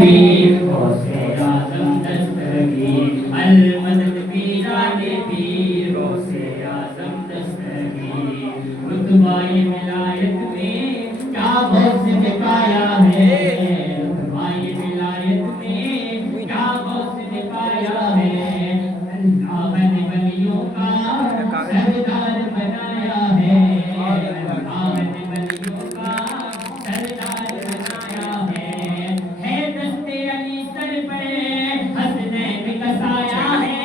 پیر غوثِ اعظم دستگیر المدد پیران پیر غوثِ اعظم دستگیر رتبۂ ولایت میں کیا غوث دکھایا ہے رتبۂ ولایت میں کیا غوث دکھایا ہے اللہ نے ولیوں کا سردار بنایا ہے اللہ نے ولیوں کا سردار بنایا ہے دستے علی سر پہ حسنین کا سایہ ہے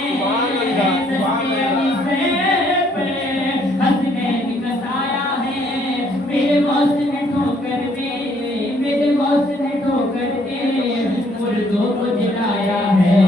دستے علی سر پہ حسنین کا سایہ ہے میرے غوث نے ٹھوکر دے میرے غوث نے ٹھوکر دے مردوں کو جلایا ہے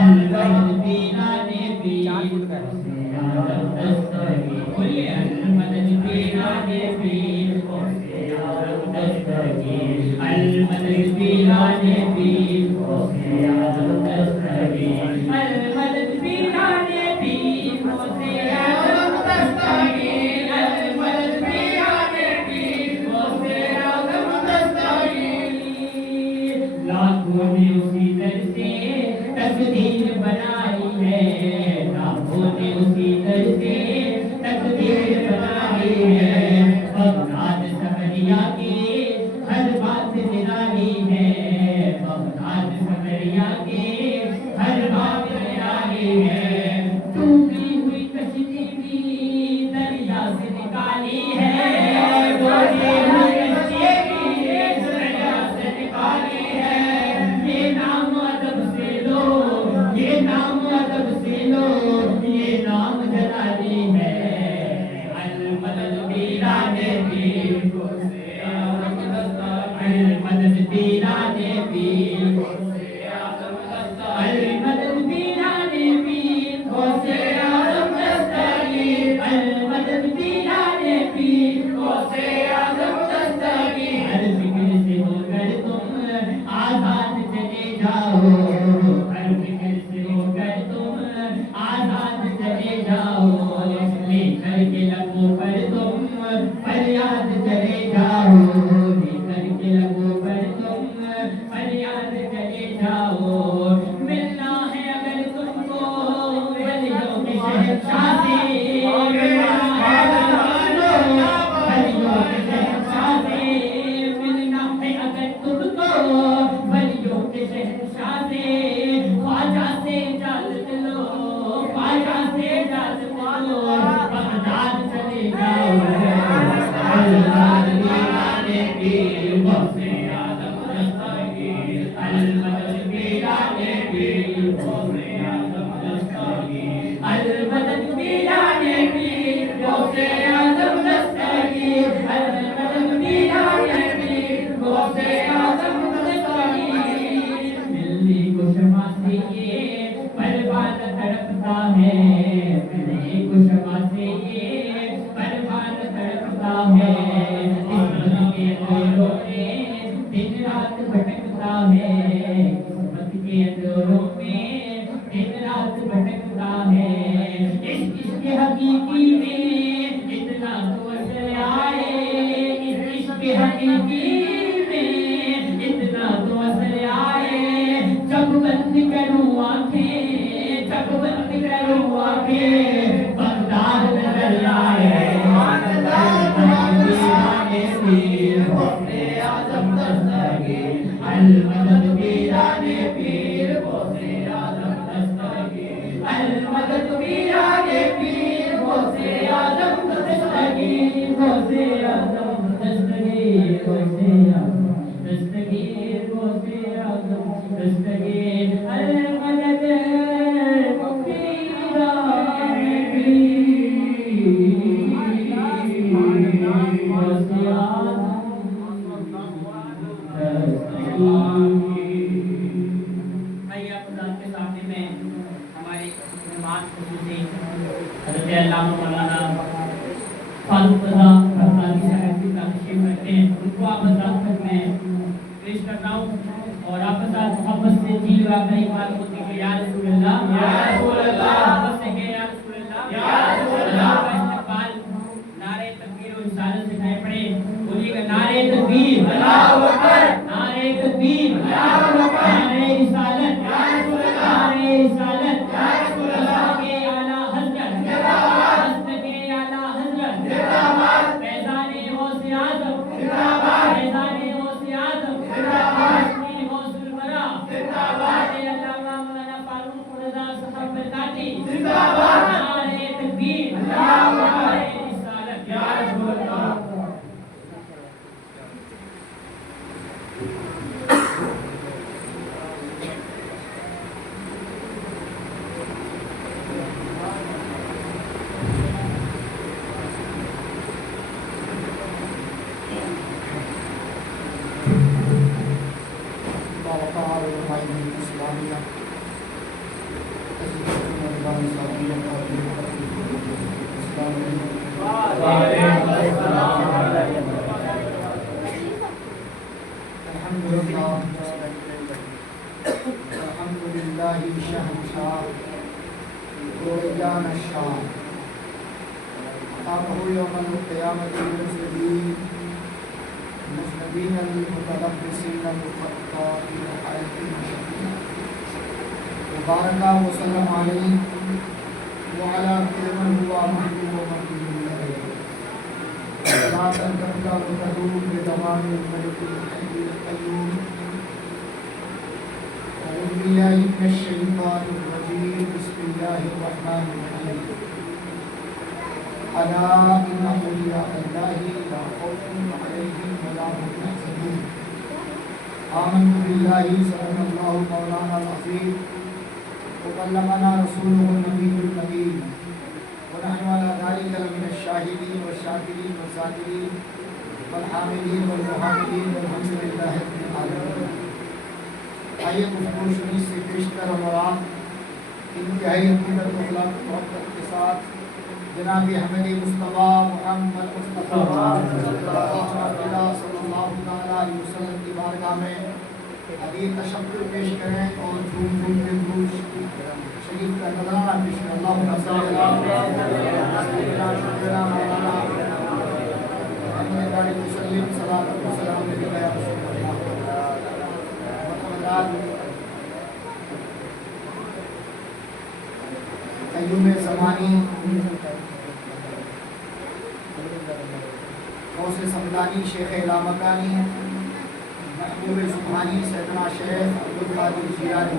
المدد پیرانے پیر غوثِ اعظم دستگیر بولیے المدد پیرانے پیر غوثِ اعظم دستگیر المدد پیرانے پیر غوثِ اعظم دستگیر المدد پیرانے پیر غوثِ اعظم دستگیر المدد پیرانے پیر غوثِ اعظم دستگیر لاکھوں نے اسی در سے تقدیر بنائی ہے لاکھوں نے اسی در سے تقدیر بنائی ہے بغداد سمریا کی ہر بات نرالی ہے بغداد سمریا کی ہر بات نرالی ہے ڈوبی ہوئی کشتی بھی دریا سے نکالی ہے ڈوبی ہوئی کشتی بھی دریا سے نکالی ہے یہ نام ادب سے لو یہ نام ادب سے لو یہ نام جلالی ہے المدد پیرانے پیر غوثِ اعظم دستگیر المدد پیرانے پیر غوثِ اعظم دستگیر المدد پیرانے پیر غوثِ اعظم دستگیر المدد پیرانے پیر غوثِ اعظم دستگیر ہر فکر سے ہو کر تم آزاد چلے جاؤ ہر فکر سے ہو کر تم آزاد چلے جاؤ لے کر کے لبوں پر تم فریاد چلے جاؤ لے کر کے لبوں پر تم فریاد چلے جاؤ ملنا ہے اگر تم کو ولیوں کے شہنشاہ سے ملنا ہے ولیوں کے شہنشاہ سے ملنا ہے اگر تم کو ولیوں کے شہنشاہ سے خواجہ سے اجازت لو خواجہ سے اجازت لو بغداد چلے جاؤ المدد پیرانے پیر غوثِ اعظم دستگیر المدد پیرانے پیر غوثِ اعظم دستگیر المدد پیرانے پیر غوثِ اعظم دستگیر المدد پیرانے پیر غوثِ اعظم دستگیر ملنے کو شمع سے یہ پروان تڑپتا ہے ملنے کو شمع سے یہ پروان تڑپتا ہے قسمت کے اندوروں میں دن رات بھٹکتا ہے قسمت کے اندوروں میں دن رات بھٹکتا ہے اس عشق حقیقی میں اتنا تو اثر آئے اس عشق حقیقی میں اتنا تو اثر آئے جب بند کروں آنکھیں جب بند کروں آنکھیں بغداد نظر آئے المدد پیرانے پیر غوثِ اعظم دستگیر المدد پیرانے پیر غوثِ اعظم دستگیر غوثِ اعظم دستگیر غوثِ اعظم دستگیر غوثِ اعظم دستگیر المدد پیرانے پیر غوثِ اعظم بھائی آپ حضرات کے سامنے میں ہمارے مہمان خصوصی حضرت علامہ مولانا فاروق رضا بغدادی صاحب کی تشریف رکھتے ہیں ان کو آپ حضرات تک میں پیش کرتا ہوں اور آپ حضرات محبت سے جی واقعی بات ہوتی کہ یا رسول اللہ یا رسول اللہ محبت سے کہ یا رسول اللہ یا رسول اللہ کا استقبال نعرہ تکبیر و رسالت سے پڑھے بولیے گا نعرہ تکبیر اللہ اکبر نعرہ تکبیر तकदीम नारे रिसालत नारे रिसालत के आला हजरत के आला हजरत फैज़ाने गौसे आज़म फैज़ाने गौसे आज़म तस्मीर गौसुल वरा अल्लामा मौलाना फारूक रज़ा साहब बरकाती नारे तकदीम नारे रिसालत या रसूल अल्लाह। آمنت باللہ صدق اللہ مولانا العظیم وبلغنا رسوله النبی الکریم ونحن على ذلك لمن الشاهدين والشاكرين والذاكرين والحامدين والمحامدين والحمد للہ رب العالمین۔ آئیے گفتگو شریف سے پیشتر اور انتہائی عقیدت و اخلاق محبت کے ساتھ جناب حمد مصطفیٰ محمد مصطفیٰ صلی اللہ علیہ وسلم کی بارگاہ میں حدیث تشکر پیش کریں اور جھوم جھوم کے درود شریف کا نذرانہ پیش کریں۔ اللہم صلی اللہ وسلم صلاۃ و سلام علیک یا رسول اللہ۔ قیوم زمانی غوث سمدانی شیخ لامکانی محبوب سبحانی سیدنا شیخ عبدالقادر جیلانی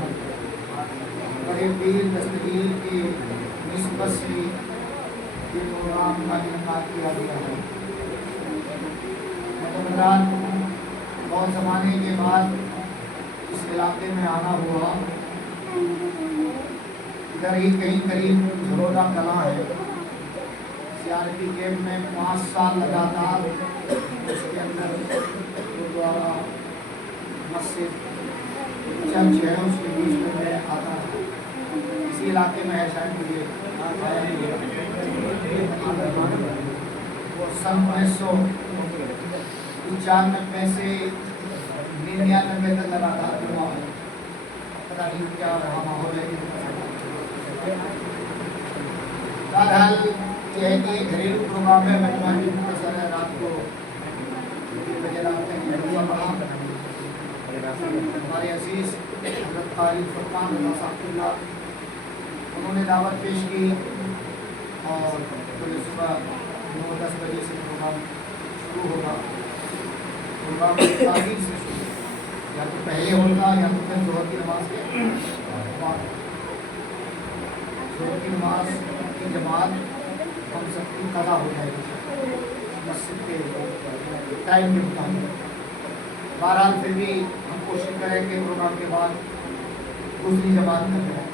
بڑے پیر دستگیر کی نسبت سے یہ پروگرام کا انعقاد کیا گیا ہے۔ مطلب بہت زمانے کے بعد اس علاقے میں آنا ہوا۔ ادھر ہی کہیں قریب جھرودا کلاں ہے، سیارتی کیمپ میں 5 سال لگاتار اس کے اندر گرودوارا مسجد چرچ ہے، اس کے بیچ میں آتا ہے۔ اسی علاقے میں ہے شاید مجھے وہ سن 1995 سے 99 تک لگاتار ہوا ہے۔ پتہ نہیں کیا رہا ماحول ہے۔ بہرحال یہ ہے کہ گھریلو پروگرام ہے، مہمانی مختصر ہے، رات کو 3 بجے رات تک ہوا پڑا۔ ہمارے عزیز حضرت قاری فرقان رضا صاحب اللہ انہوں نے دعوت پیش کی اور کل صبح 9-10 بجے سے پروگرام شروع ہوگا۔ پروگرام تاخیر سے شروع یا تو پہلے ہوگا یا تو پھر ظہر کی نماز کے بعد۔ ظہر کی نماز کی جماعت ہم سب کی قضا ہو جائے گی مسجد کے ٹائم کے مطابق۔ بہرحال پھر بھی ہم کوشش کریں کہ پروگرام کے بعد دوسری جماعت کر دیں۔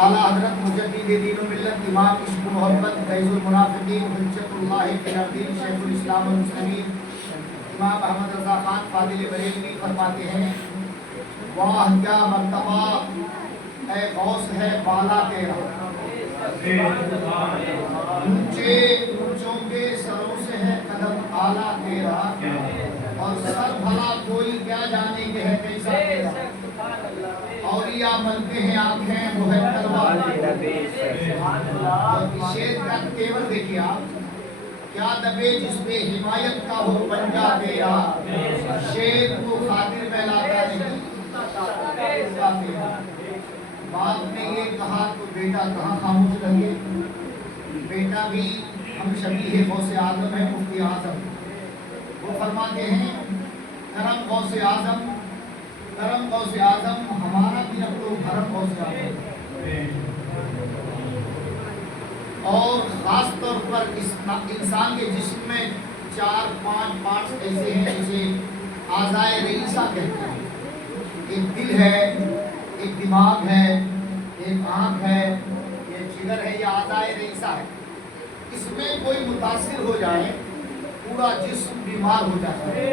اعلیٰ حضرت مجدد دین و ملت امام عشق و محبت فیض المنافقین حجت اللہ فی الارضین شیخ الاسلام المسلمین امام احمد رضا خان فاضل بریلوی فرماتے ہیں، واہ کیا مرتبہ اے غوث ہے بالا تیرا، اونچے اونچوں کے سروں سے ہے قدم اعلیٰ تیرا، اور سر بھلا کوئی کیا جانے کہ ہے کیسا تیرا، اولیاء بنتے ہیں آنکھیں وہ ہے تلوار۔ اور شیر کا تیور دیکھیے آپ، کیا دبے جس پہ حمایت کا ہو پنجہ تیرا، شیر کو خاطر میں لاتا نہیں تیرا۔ باپ نے یہ کہا تو بیٹا کہاں خاموش لگے، بیٹا بھی ہم شبیہ غوث اعظم ہے مفتی اعظم۔ وہ فرماتے ہیں کرم غوث اعظم، کرم غوث اعظم، ہمارا بھی رکھ لو بھرم غوث اعظم۔ اور خاص طور پر اس انسان کے جسم میں 4-5 پارٹس ایسے ہیں جسے اعضائے رئیسہ کہتے ہیں۔ ایک دل ہے، ایک دماغ ہے، ایک آنکھ ہے، یہ جگر ہے، یہ اعضائے رئیسہ ہے۔ اس میں کوئی متاثر ہو جائے پورا جسم بیمار ہو جاتا ہے۔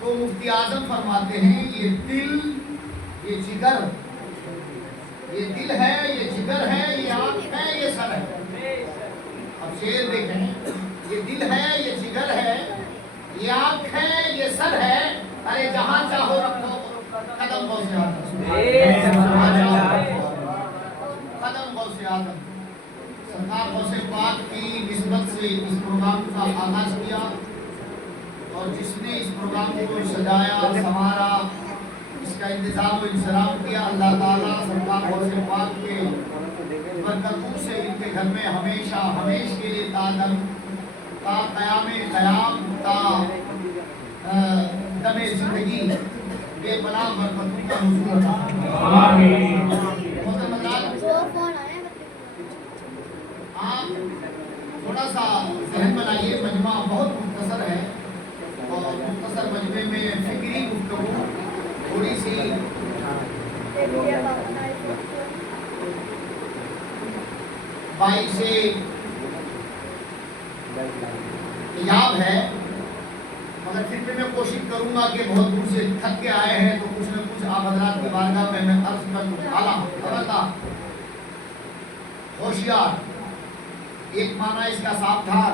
تو مفتی اعظم فرماتے ہیں یہ دل، یہ جگر، یہ دل ہے، یہ جگر ہے، یہ آنکھ ہے، یہ سر ہے۔ اب شعر دیکھیں، یہ دل ہے، یہ جگر ہے، یہ آنکھ ہے، یہ سر ہے، ارے جہاں چاہو رکھو قدم غوث اعظم، قدم غوث اعظم۔ سرکار غوث پاک کی نسبت سے اس پروگرام کا آغاز کیا، اور جس نے اس پروگرام کو سجایا، سنوارا، اس کا انتظام و انصرام کیا، اللہ تعالیٰ سرکار غوث پاک کے برکتوں سے ان کے گھر میں ہمیشہ ہمیش کے لیے تا قیام قیام، تا دم زندگی بے پناہ برکتوں کا نزول عطا۔ آپ تھوڑا سا ذہن بنائیے، مجمع بہت مختصر ہے، اور مختصر مجمع میں فکری گفتگو تھوڑی سی باعث ایاب ہے، مگر پھر بھی میں کوشش کروں گا کہ بہت دور سے تھک کے آئے ہیں تو کچھ نہ کچھ آپ حضرات کی بارگاہ میں عرض کر دوں۔ اعلیٰ خبردار، ہوشیار، ایک معنی اس کا ساودھان،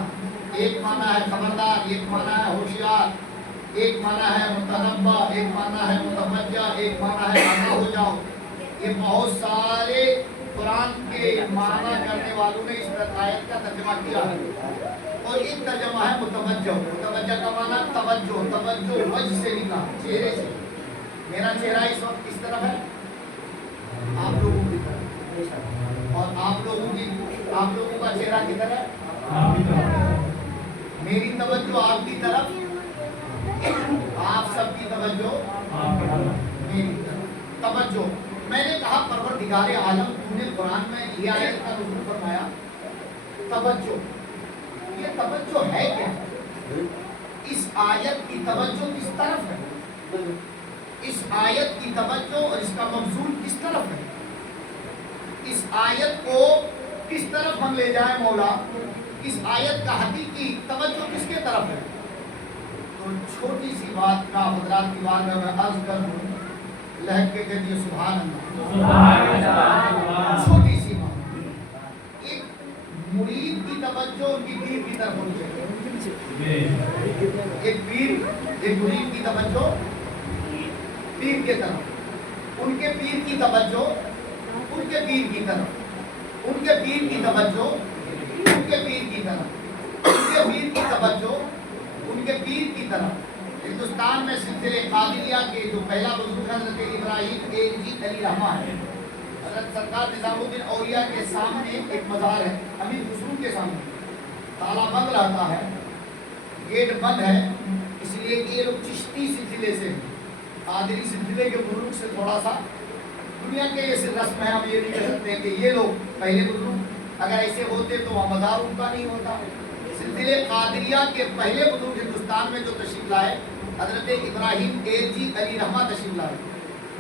ایک معنی ہے خبردار، ایک معنی ہے ہوشیار، ایک معنی ہے متنبہ، ایک معنی ہے متوجہ، ایک معنی ہے آگاہ ہو جاؤ۔ یہ بہت سارے قرآن کے معنی کرنے والوں نے اس آیت کا ترجمہ کیا ہے، اور ایک ترجمہ ہے متوجہ۔ متوجہ کا معنی توجہ، توجہ وجہ سے نکلا، چہرے سے۔ میرا چہرہ اس وقت کس طرف ہے؟ آپ لوگوں کی طرف، اور آپ لوگوں کا چہرہ کدھر ہے؟ میری توجہ آپ کی طرف، آپ سب کی توجہ میری طرف۔ توجہ، میں نے کہا پروردگار عالم تو نے قرآن میں یہ آیت کا نزول فرمایا، توجہ، یہ توجہ ہے کیا؟ اس آیت کی توجہ کس طرف ہے؟ اس آیت کی توجہ اور اس کا مبذول کس طرف ہے؟ اس آیت کو کس طرف ہم لے جائیں مولا؟ اس آیت کا حقیقی توجہ کس کے طرف ہے؟ تو چھوٹی سی بات کا حضرات کی بارگاہ میں عرض کر دوں، لہک کے کہتے ہیں سبحان اللہ۔ چھوٹی سی بات، ایک مرید کی توجہ ان کی پیر کی طرف ہونی چاہیے۔ ایک مرید کی توجہ پیر کی طرف، ان کے پیر کی توجہ ان کے پیر کی طرف، ان کے پیر کی توجہ ان کے پیر کی طرف، ان کے پیر کی توجہ ان کے پیر کی طرف۔ ہندوستان میں سلسلے قادریہ کے جو پہلا بزرگ حضرت ابراہیم علی رحمہ ہے، حضرت سرکار نظام الدین اولیاء کے سامنے ایک مزار ہے، امیر خسرو کے سامنے، تالا بند رہتا ہے، گیٹ بند ہے، اس لیے کہ یہ لوگ چشتی سلسلے سے، قادری سلسلے کے بزرگ سے تھوڑا سا، دنیا کے یہ رسم ہے، ہم یہ نہیں کہہ سکتے کہ یہ لوگ پہلے بزرگ اگر ایسے ہوتے تو وہاں مزار ان کا نہیں ہوتا۔ سلسلے قادریہ کے پہلے بزرگ ہندوستان میں جو تشریف لائے حضرت ابراہیم علی رحمہ تشریف لائے،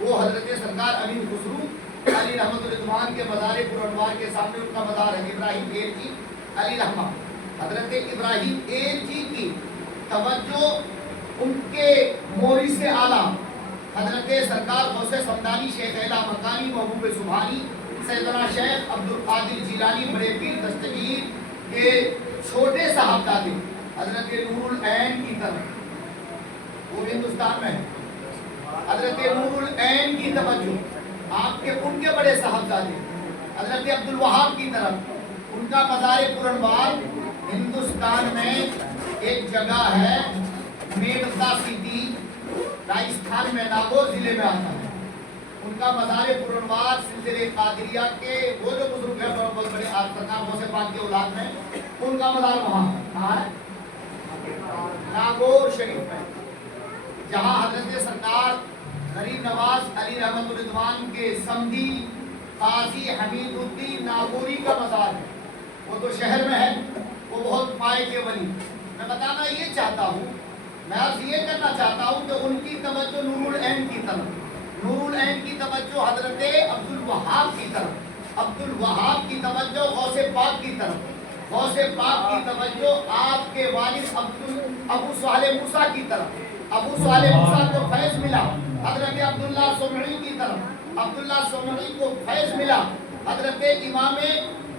وہ حضرت سرکار امیر خسرو علی رحمۃ الرحمان کے مزار پرانوار کے سامنے ان کا مزار ہے، ابراہیم علی رحمہ۔ حضرت ابراہیم کی توجہ ان کے موری سے اعلیٰ حضرت سرکار غوث سمدانی شیخ اعلیٰ مکانی محبوب سبحانی سیدنا شیخ عبد القادر جیلانی بڑے پیر دستگیر کے چھوٹے صاحبزادے حضرت نور العین کی طرف، وہ ہندوستان میں ہے، حضرت نور العین کی توجہ آپ کے ان کے بڑے صاحبزادے حضرت عبد الوہاب کی طرف، ان کا مزار پرانوار ہندوستان میں ایک جگہ ہے میڑتا سٹی، راجستھان میں ناگور ضلع میں آتا ہے. ان کا مزار پرنوار سلسلے قادریہ کے وہ جو بزرگ ہیں بہت بڑے سرکار غوث پاک کے اولاد میں، ان کا مزار وہاں ہے. کہاں ہے؟ ناگور شریف میں، جہاں حضرت سرکار غریب نواز علی رحمت الرضوان کے سمدھی قاضی حمید الدین ناگوری کا مزار ہے. وہ تو شہر میں ہے، وہ بہت پائے کے ولی. میں بتانا یہ چاہتا ہوں، میں عرض یہ کرنا چاہتا ہوں کہ ان کی توجہ نور العین کی طرف، نور العین کی توجہ حضرت عبد الوہاب کی طرف، عبد الوہاب کی توجہ غوث پاک کی طرف، غوث پاک کی توجہ آپ کے والد ابو صالح موسیٰ کی طرف، ابو صالح موسیٰ کو فیض ملا حضرت عبداللہ سمعی کی طرف، عبداللہ سمعی کو فیض ملا حضرت امام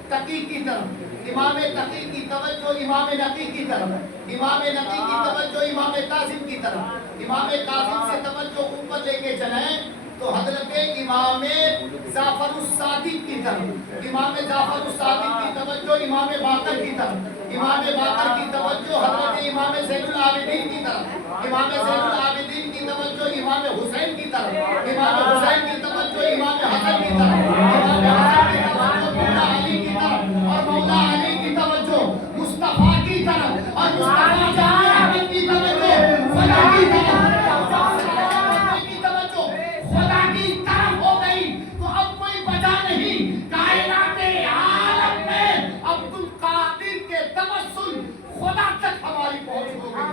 تقی کی طرف، امام تقی کی توجہ امام نقی کی طرف، امام نقی کی توجہ امام کاظم کی طرف، امام کاظم سے توجہ اوپر لے کے چلیں تو حضرت امام جعفر الصادق کی طرف، امام جعفر الصادق کی توجہ امام باقر کی طرف، امام باقر کی توجہ حضرت امام زین العابدین کی طرف، امام زین العابدین کی توجہ امام حسین کی طرف، امام حسین کی توجہ امام حسن کی طرف، امام حسن کی توجہ مولا علی کی طرف، اور مولا علی کی توجہ مصطفیٰ کی طرف، اور مصطفیٰ جان احمد کی توجہ خدا کی طرف، خدا کی طرف ہو گئی. تو اب کوئی وجہ نہیں کائنات عالم میں عبد القادر کے تمثل خدا تک ہماری پہنچ ہو گئی.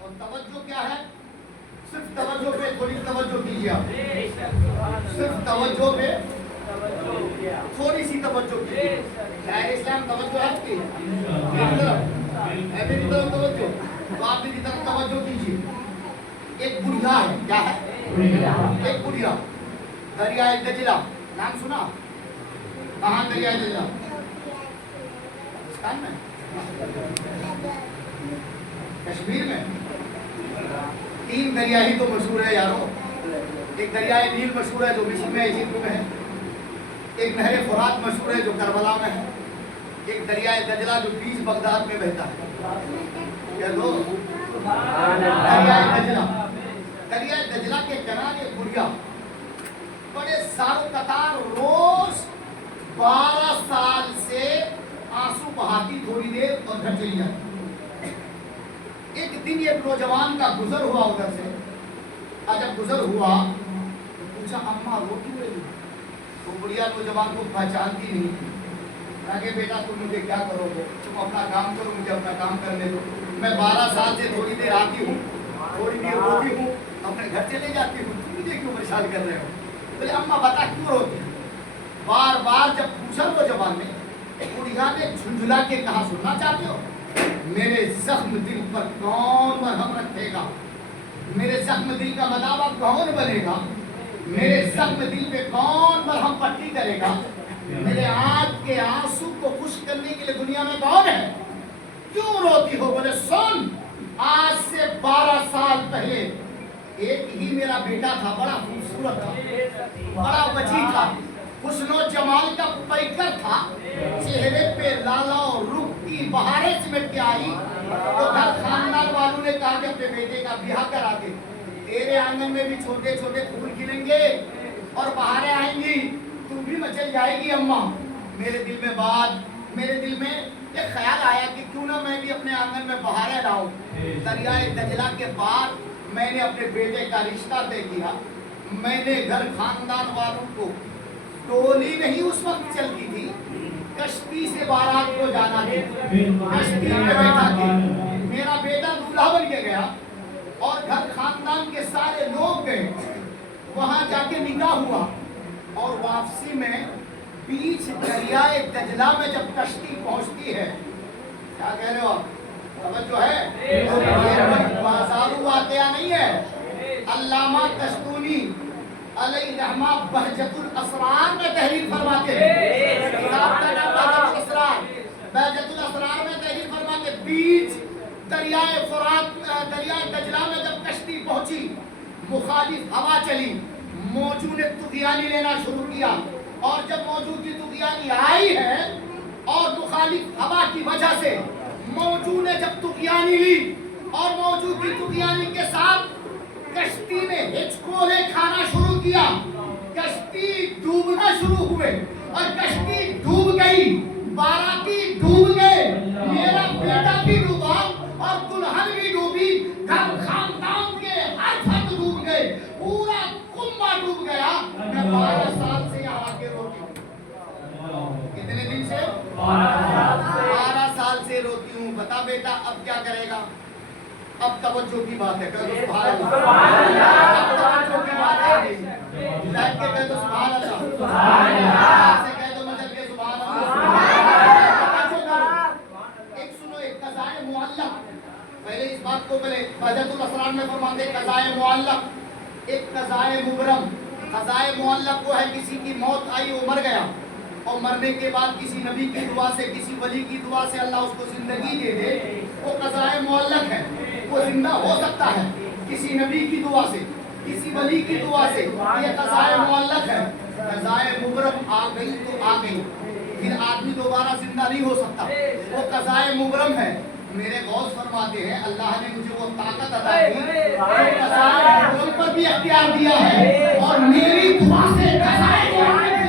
اور توجہ کیا ہے؟ صرف توجہ پہ تھوڑی توجہ کیجیے آپ، صرف توجہ پہ تھوڑی سی توجہ کیجیے. شاعر اسلام توجہ ہے آپ کی؟ میری طرف ہے، میری طرف توجہ، تو آپ میری طرف توجہ کیجیے. ایک بڑھیا ہے، کیا ہے؟ ایک بڑھیا دریائے دجلہ، نام سنا؟ کہاں دریائے دجلہ؟ پاکستان میں، کشمیر میں. تین دریا ہی تو مشہور ہے یارو. ایک دریائے نیل مشہور ہے جو مصر میں ایجپٹ میں ہے، ایک نہر فرات مشہور ہے جو کربلا میں ہے، ایک دریائے دجلہ جو بیچ بغداد میں بہتا ہے. کیا دو؟ دریائے دجلہ. دریائے دجلہ کے کنارے بڑھیا بڑے سارو قطار روز 12 سال سے آنسو بہاتی تھوڑی دیر اور گھر چلی جاتی. ایک دن ایک نوجوان کا گزر ہوا ادھر سے، اور جب گزر ہوا تو پوچھا اماں رو کیوں رہی؟ وہ بڑھیا نوجوان کو پہچانتی نہیں تھی. کہا بیٹا تم مجھے کیا کرو گے، تم اپنا کام کرو، مجھے اپنا کام کرنے دو. میں 12 سال سے تھوڑی دیر آتی ہوں، تھوڑی دیر روتی ہوں، اپنے گھر چلے جاتی ہوں، تم مجھے کیوں پریشان کر رہے ہو؟ بولے اماں بتا کیوں روتی؟ بار بار جب پوچھا نوجوان نے، بڑھیا نے جھنجھلا کے کہا سننا چاہتے ہو؟ میرے زخم دل پر کون مرہم رکھے گا؟ میرے زخم دل کا مداوا کون بنے گا؟ میرے زخم دل پہ کون مرہم پٹی کرے گا؟ میرے آنکھ کے آنسو کو خشک کرنے کے لیے دنیا میں کون ہے؟ کیوں روتی ہو؟ بولے سن، آج سے 12 سال پہلے ایک ہی میرا بیٹا تھا، بڑا خوبصورت تھا، بڑا وجیح تھا، حسن و جمال کا پیکر تھا، چہرے پہ لالا اور رخ کی بہاریں سمٹ کے آئی. تو گھر خاندان والوں نے کہا کہ اپنے بیٹے کا بیاہ کرا دے، تیرے آنگن میں بھی چھوٹے چھوٹے پھول کھلیں گے اور بہاریں آئیں گی، تو بھی مچل جائے گی. اماں میرے دل میں ایک خیال آیا کہ کیوں نہ میں بھی اپنے آنگن میں بہاریں لاؤں. دریائے دجلہ کے پار میں نے اپنے بیٹے کا رشتہ طے کیا. میں نے گھر خاندان والوں کو، ٹولی نہیں اس وقت چلتی تھی، کشتی سے بارات کو جانا تھی، کشتی میں بیٹھا کے میرا بیٹا دولہا بن کے گیا اور گھر خاندان کے سارے لوگ گئے. وہاں جا کے نکاح ہوا اور واپسی میں بیچ دریائے دجلہ میں جب کشتی پہنچتی ہے، کیا کہہ رہے ہو آپ؟ توجہ ہے؟ یہ بازارو واقعہ نہیں ہے. علامہ کشتونی علیہ رحمہ بہجت الاسرار میں تحریر فرماتے ہیں. کتاب کا نام بہجت الاسرار. بہجت الاسرار میں تحریر فرماتے بیچ دریائے فرات دریائے دجلہ میں جب کشتی پہنچی مخالف ہوا چلی موجو نے طغیانی لینا شروع کیا اور جب موجو کی طغیانی آئی ہے اور مخالف ہوا کی وجہ سے موجو نے جب طغیانی لی اور موجو کی طغیانی کے ساتھ کشتی نے ہچکولے کھانا شروع کیا کشتی ڈوبنا شروع ہوئے اور کشتی ڈوب گئی باراتی ڈوب گئے میرا بیٹا بھی ڈوبا اور دلہن بھی ڈوبی گھر خاندان کے ہر فرد ڈوب گئے پورا کنبہ ڈوب گیا میں 12 سال سے یہاں آ کے روتی ہوں کتنے دن سے 12 سال سے روتی ہوں بتا بیٹا اب کیا کرے گا اب توجہ کی بات ہے کہہ دو سبحان اللہ اب توجہ کی بات ہے بیٹھ کے کہہ دو سبحان اللہ سبحان اللہ سے کہہ دو مجل کے سبحان اللہ ایک سنو ایک قضائے معلق پہلے اس بات کو پہلے حضرت الاسرار میں فرماتے ہیں قضائے معلق ایک قضائے مبرم قضائے معلق وہ ہے کسی کی موت آئی وہ مر گیا اور مرنے کے بعد کسی نبی کی دعا سے کسی ولی کی دعا سے اللہ اس کو زندگی دے دے وہ قضائے معلق ہے وہ زندہ ہو سکتا ہے کسی نبی کی دعا سے کسی ولی کی دعا سے یہ قضائے معلق ہے قضائے مبرم آ گئی تو آ گئی پھر آدمی دوبارہ زندہ نہیں ہو سکتا وہ قضائے مبرم ہے میرے غوث فرماتے ہیں اللہ نے مجھے وہ طاقت عطا کی قضائے مبرم پر بھی اختیار دیا ہے اور میری دعا سے قضائے معلق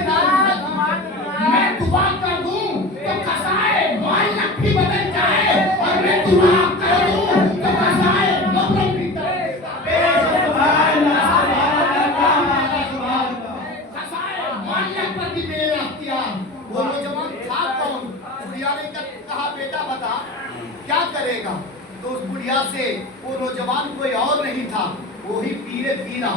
میں دعا کر دوں تو قضائے معلق بھی بدل جائے اور میں دعا کر دوں تو قضائے مبرم بھی قضائے معلق پر بھی میرا اختیار وہ نوجوان تھا کون بڑھیا نے کہا بیٹا بتا کیا کرے گا تو اس بڑھیا سے وہ نوجوان کوئی اور نہیں تھا وہی پیر پیرا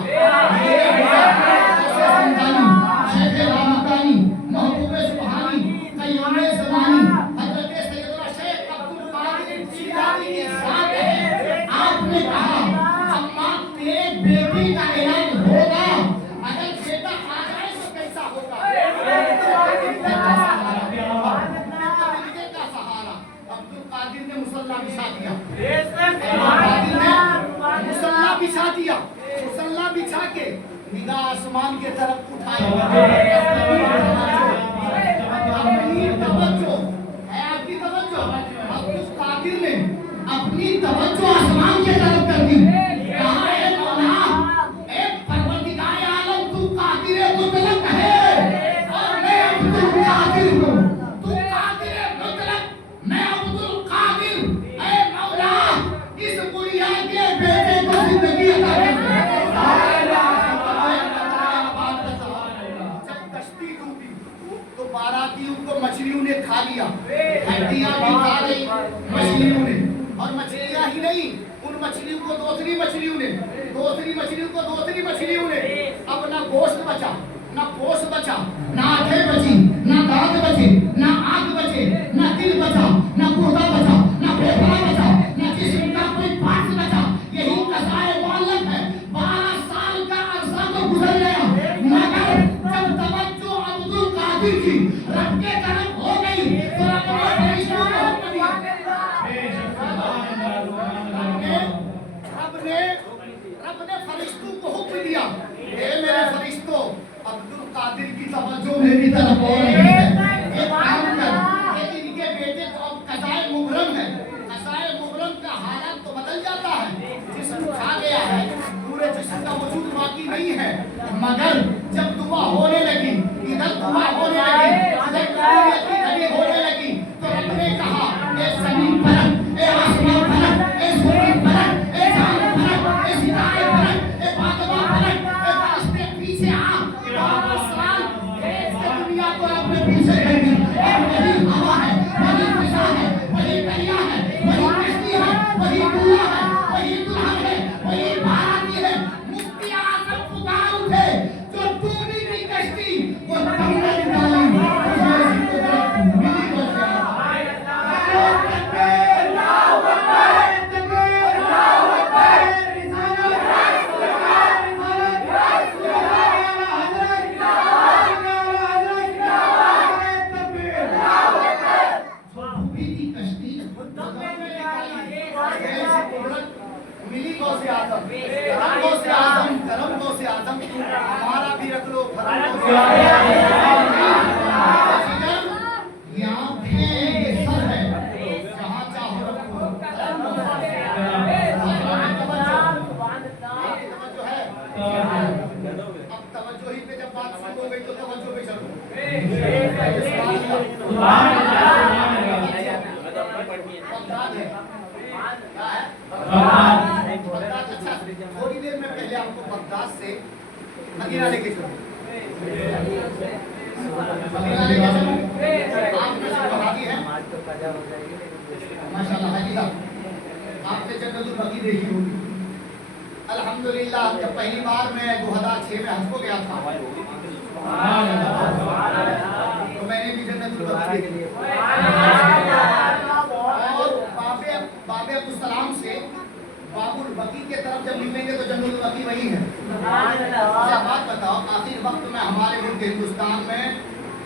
شیخ رامکانی محبوب سبحانی قیوم زمانی حضرت سیدنا شیخ عبدالقادر جیلانی کی ذات ہے آپ نے کہا اماں تیرے بیٹی کا اعلان ہوگا اگر بیٹا آ جائے تو کیسا ہوگا عبدالقادر نے مصلح بچھا دیا مصلح بچھا دیا مصلح بچھا کے نگاہ آسمان کے طرف اٹھائی اپنی توجہ ہے آپ کی توجہ عبدالقادر نے اپنی توجہ آسمان کے طرف کر دی کہا اے مولا اے پروردگار عالم تو قادر مطلق ہے اور میں عبدالقادر ہوں تو قادر مطلق میں عبدالقادر اے مولا اس بڑھیا کے بیٹے کو زندگی عطا کر جب کشتی ڈوبی تو باراتیوں کو مچھلیوں نے کھا لیا ہڈیاں بھی کھا گئی مچھلیوں نے اور مچھلیاں ہی نہیں ان مچھلیوں کو دوسری مچھلیوں نے اب نہ گوشت بچا نہ گوشت بچا نہ آنکھیں بچی نہ دانت بچے نہ آنکھ بچے نہ دل بچا نہ گردہ بچا نہ پھیپھڑا بچا نہ جسم کا کوئی پارٹ بچا یہی قضائے معلق ہے 12 سال کا عرصہ تو گزر گیا مگر جب توجہ عبدالقادر کی رب کے طرف ہو گئی تو رب نے فرشتوں کو حکم دیا اے میرے فرشتوں عبدالقادر کی توجہ میری طرف ہو رہی ہے ایک کام کر کہ ان کے بیٹے کو اب قضائے مبرم ہے قضائے مبرم کا حالت تو بدل جاتا ہے جسم کھا گیا ہے پورے جسم کا وجود باقی نہیں ہے مگر جب دعا ہونے لگی ادھر دعا ہونے لگی ادھر قبولیت کی گھڑی ہونے لگی تو رب نے کہا اے زمین پلٹ اے آسمان پلٹ اے زمین پلٹ اے جان پلٹ اے ستارے پلٹ اے بادباں پلٹ اے فرشتے پیچھے آ 12 سال بھیج کے دنیا کو اپنے پیچھے کر دی اور وہی ہوا ہے وہی فضا ہے وہی دریا ہے وہی کشتی ہے وہی دعا ہے وہی دلہن ہے وہی باراتی ہے مفتی اعظم پکار اٹھے جو ये आंखें, ये सर है, जहाँ चाहो रखो। तवज्जो है। अब तवज्जो ही पे जब बात शुरू हो गई तो तवज्जो पे चलो। बगदाद है। क्या है? बगदाद। अच्छा, थोड़ी देर में पहले आपको बगदाद से मदीना लेके चलो। मदीना लेके चलो। आप में से वहाबी हैं? माशाल्लाह हाजी साहब, आपने जन्नतुल बकी देखी होगी। अल्हम्दुलिल्लाह, जब पहली बार मैं 2006 में हज को गया था तो मैंने भी जन्नतुल बकी देखी। और बाबे अब्दुस्सलाम से बाबुल बकी के तरफ जब निकलेंगे तो जन्नतुल बकी वही है। अच्छा बात बताओ, आखिर वक्त में हमारे मुल्क हिंदुस्तान में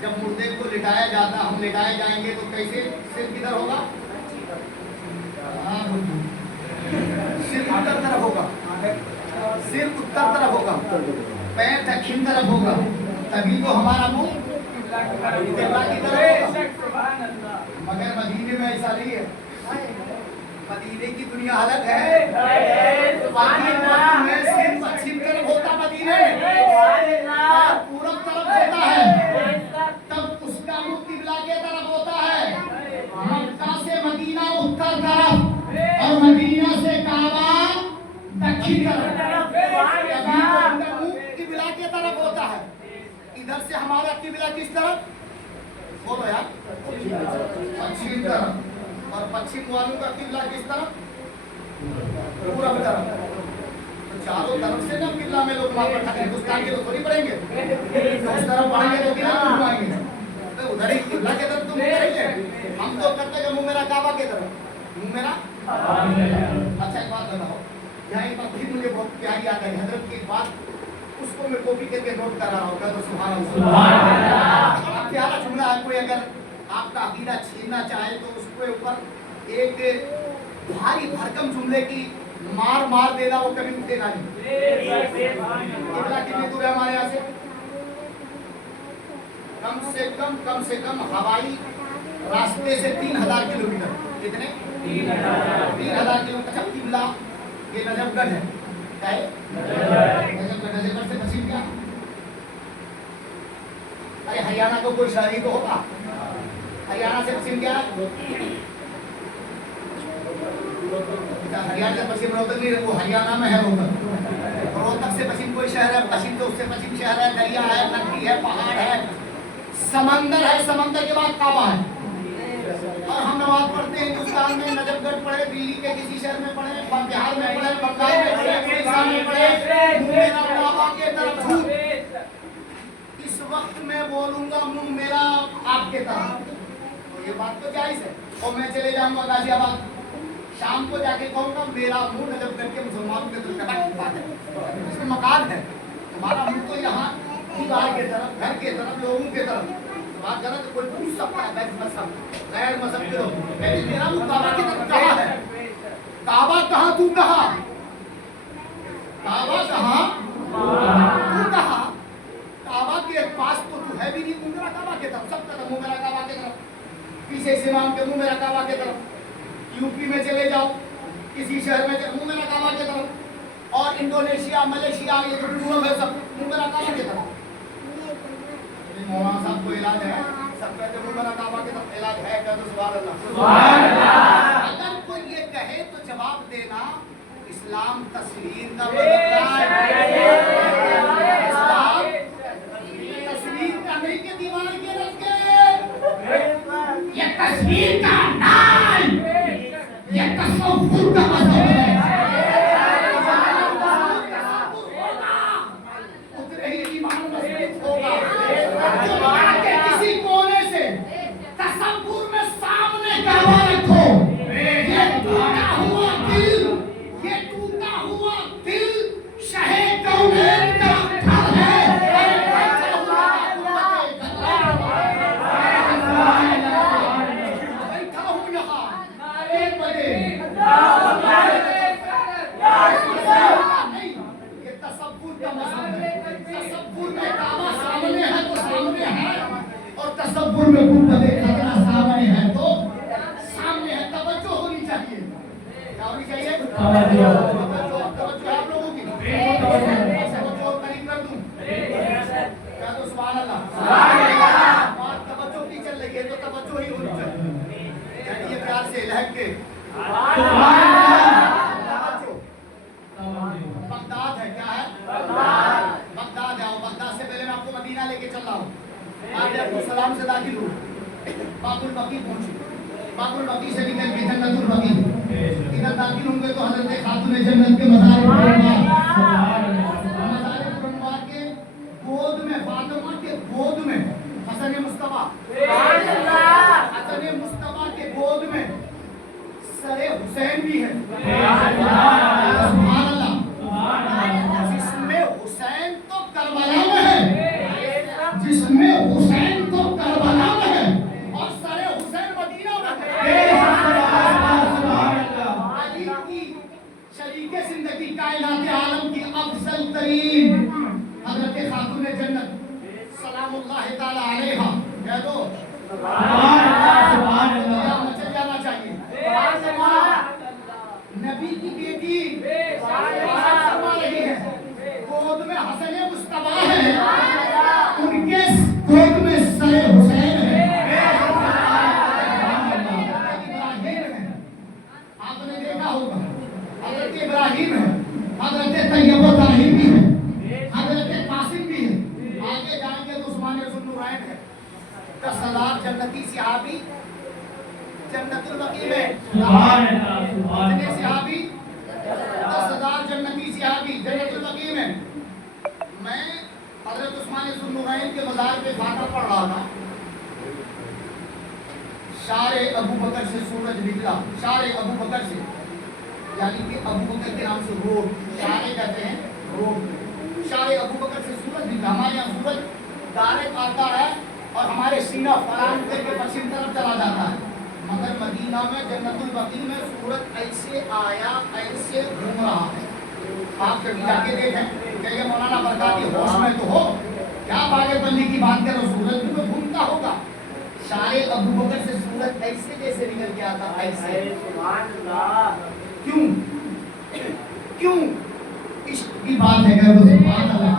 जब मुर्दे को लिटाया जाता, हम लिटाए जाएंगे तो कैसे सिर किधर होगा? सिर उत्तर तरफ होगा, सिर उत्तर तरफ होगा, पैर दक्षिण तरफ होगा, तभी तो हमारा मुंह किबला की तरफ होगा। मगर मदीने में ऐसा नहीं है। मदीने की दुनिया अलग है। मदीने में सिर पश्चिम तरफ होता, मदीने में पूरब तरफ होता है, तब उसका मुंह किबला के तरफ होता है। मक्का से मदीना उत्तर तरफ और मदीना से काबा दक्षिण तरफ, मुंह किबला के तरफ होता है। इधर से हमारा किबला किस तरफ? बोलो यार, पश्चिम तरफ। और पश्चिम वालों का किबला किस तरफ? पूरब तरफ। तो चारों तरफ से ना किबला में लोग वहां पर हिंदुस्तान के तो थोड़ी पढ़ेंगे, उस तरफ पढ़ेंगे तो किधर घुमाएंगे? तो उधर ही किबला के तरफ तुम करेंगे। हम तो करते हैं मुंह मेरा काबा के तरफ, मुंह मेरा। अच्छा एक बात बताओ, यहाँ एक बात फिर मुझे बहुत प्यारी याद आई, हजरत की बात, उसको मैं कॉपी करके नोट कर रहा हूँ। तो सुभान अल्लाह, प्यारा जुमला है। कोई अगर आपका अकीदा छीनना चाहे तो उसके ऊपर एक भारी भरकम जुमले की मार देना, वो कभी उठेगा नहीं। कितना कितनी दूर है हमारे यहाँ से? कम से कम हवाई रास्ते से 3000 किलोमीटर। कितने? 3000 किलोमीटर। अच्छा, किबला ये नजफगढ़ है, क्या है? नजफगढ़ से पश्चिम क्या? अरे हरियाणा को कोई शहर ही तो होगा। हरियाणा से पश्चिम क्या है? हरियाणा से पश्चिम रोहतक नहीं, वो हरियाणा में है रोहतक। रोहतक से पश्चिम कोई शहर है? पश्चिम तो उससे पश्चिम शहर है, दरिया है, नदी है, पहाड़ है, समंदर है, समंदर के बाद काबा है। और हम नमाज पढ़ते हैं हिंदुस्तान में, नजफगढ़ पढ़े, दिल्ली के किसी शहर में पढ़े, बिहार में पढ़े, बंगाल में पढ़े, उड़ीसा में पढ़े, मेरा काबा के तरफ हूँ। इस वक्त मैं बोलूंगा मुंह मेरा आपके तरफ, तो ये बात तो जायज है। और मैं चले जाऊंगा गाजियाबाद, शाम को जाके कहूंगा मेरा मुंह नजफगढ़ के मुसलमानों के तरफ कनेक्ट बात है, इसमें मकान है। तुम्हारा मुंह तो यहाँ दीवार के तरफ, घर के तरफ, लोगों के तरफ। बात गलत, कोई पूछ सकता है गैर मजहब के लोग, लेकिन मेरा मुंह काबा की तरफ कहाँ है? काबा कहाँ, तू कहाँ? काबा कहाँ, तू कहाँ? काबा के पास तो तू है भी नहीं, तू मेरा काबा के तरफ, सब तरफ मुंह मेरा काबा के तरफ, पीछे से इमाम के मुंह मेरा काबा के तरफ। यूपी में चले जाओ, किसी शहर में मुंह मेरा काबा के तरफ। और इंडोनेशिया, मलेशिया, ये जो पूरब है सब मुंह मेरा काबा के तरफ। मौलाना साहब को इलाज है, सब कहते हैं मुंह मेरा काबा के तरफ इलाज है, कहते हैं सुभान अल्लाह। अगर कोई ये कहे तो जवाब देना, इस्लाम तस्वीर का मतलब है। इस्लाम तस्वीर का नहीं के दीवार के रख के, ये तस्वीर का नाम, ये तसव्वुर का मजहब है। उतने ही ईमान मजबूत होगा। दुनिया के किसी कोने से तसव्वुर में सामने काबा रखो, ये टूटा हुआ दिल शहर गुंबद खतरा सामने है तो सामने है, तवज्जो होनी चाहिए। क्या होनी चाहिए? तवज्जो है आप लोगों की। तवज्जो करीब कर दूं, क्या तो सुभान अल्लाह। बात तवज्जो की चल रही है तो तवज्जो ही होनी चाहिए। यानी ये प्यार से लहक के बगदाद है, क्या है? बगदाद है। बगदाद से पहले मैं आपको मदीना लेके चल रहा हूँ। आज आपको सलाम से दाखिल हूँ, बाबुल बकी पहुंची, बाबुल बकी से निकल के जन्नतुल बकी इधर दाखिल होंगे तो हजरत खातून जन्नत के मज़ार पुरनवार के गोद में, फातिमा के गोद में हसन मुस्तफा, हसन मुस्तफा के गोद में सरे हुसैन भी है। सुभान अल्लाह। जिसमें हुसैन तो करबला में है, जिसमें हुसैन तो करबला में है और सरे हुसैन मदीना में है। अली की शरीके जिंदगी कायनात आलम की अफजल तरीन हजरत खातून जन्नत सलामुल्लाह ताला अलैहा, कह दो सुभान अल्लाह। मचल जाना चाहिए। नबी की बेटी फरमा रही है, गोद में हसन मुस्तफा है, उनके गोद में सरे हुसैन है। इब्राहिम है, आपने देखा होगा, हजरत इब्राहिम है, हजरत तैयब ताहिर भी है, हजरत कासिम भी है। आगे जाएंगे तो उस्मान ज़ुन्नुरैन है। 10,000 जन्नती सहाबी जन्नतुल बकी में, कितने सहाबी? 10,000 जन्नती सहाबी जन्नतुल बकी में। मैं हजरत उस्मान ज़ुन्नुरैन के मज़ार पे फातिहा पढ़ रहा था। शारे अबू बकर से सूरज निकला, शारे अबू बकर से, यानी कि अबू बकर के नाम से रोड, शारे कहते हैं रोड। शारे अबू बकर से सूरज निकला। हमारे यहाँ सूरज डायरेक्ट आता है और हमारे सीना फराम करके पश्चिम तरफ चला जाता है, मगर मदीना में जन्नतुल बकी में सूरज ऐसे आया, ऐसे घूम रहा है। आप जब जाके देखें, कहेंगे मौलाना बरकाती होश में तो हो, क्या पागलपंती की बात करो, सूरज भी तो घूमता होगा। शारे अबू बकर से सूरज ऐसे जैसे निकल के आता, ऐसे। क्यों? क्यों? इश्क की बात है, कह दो सुभान अल्लाह।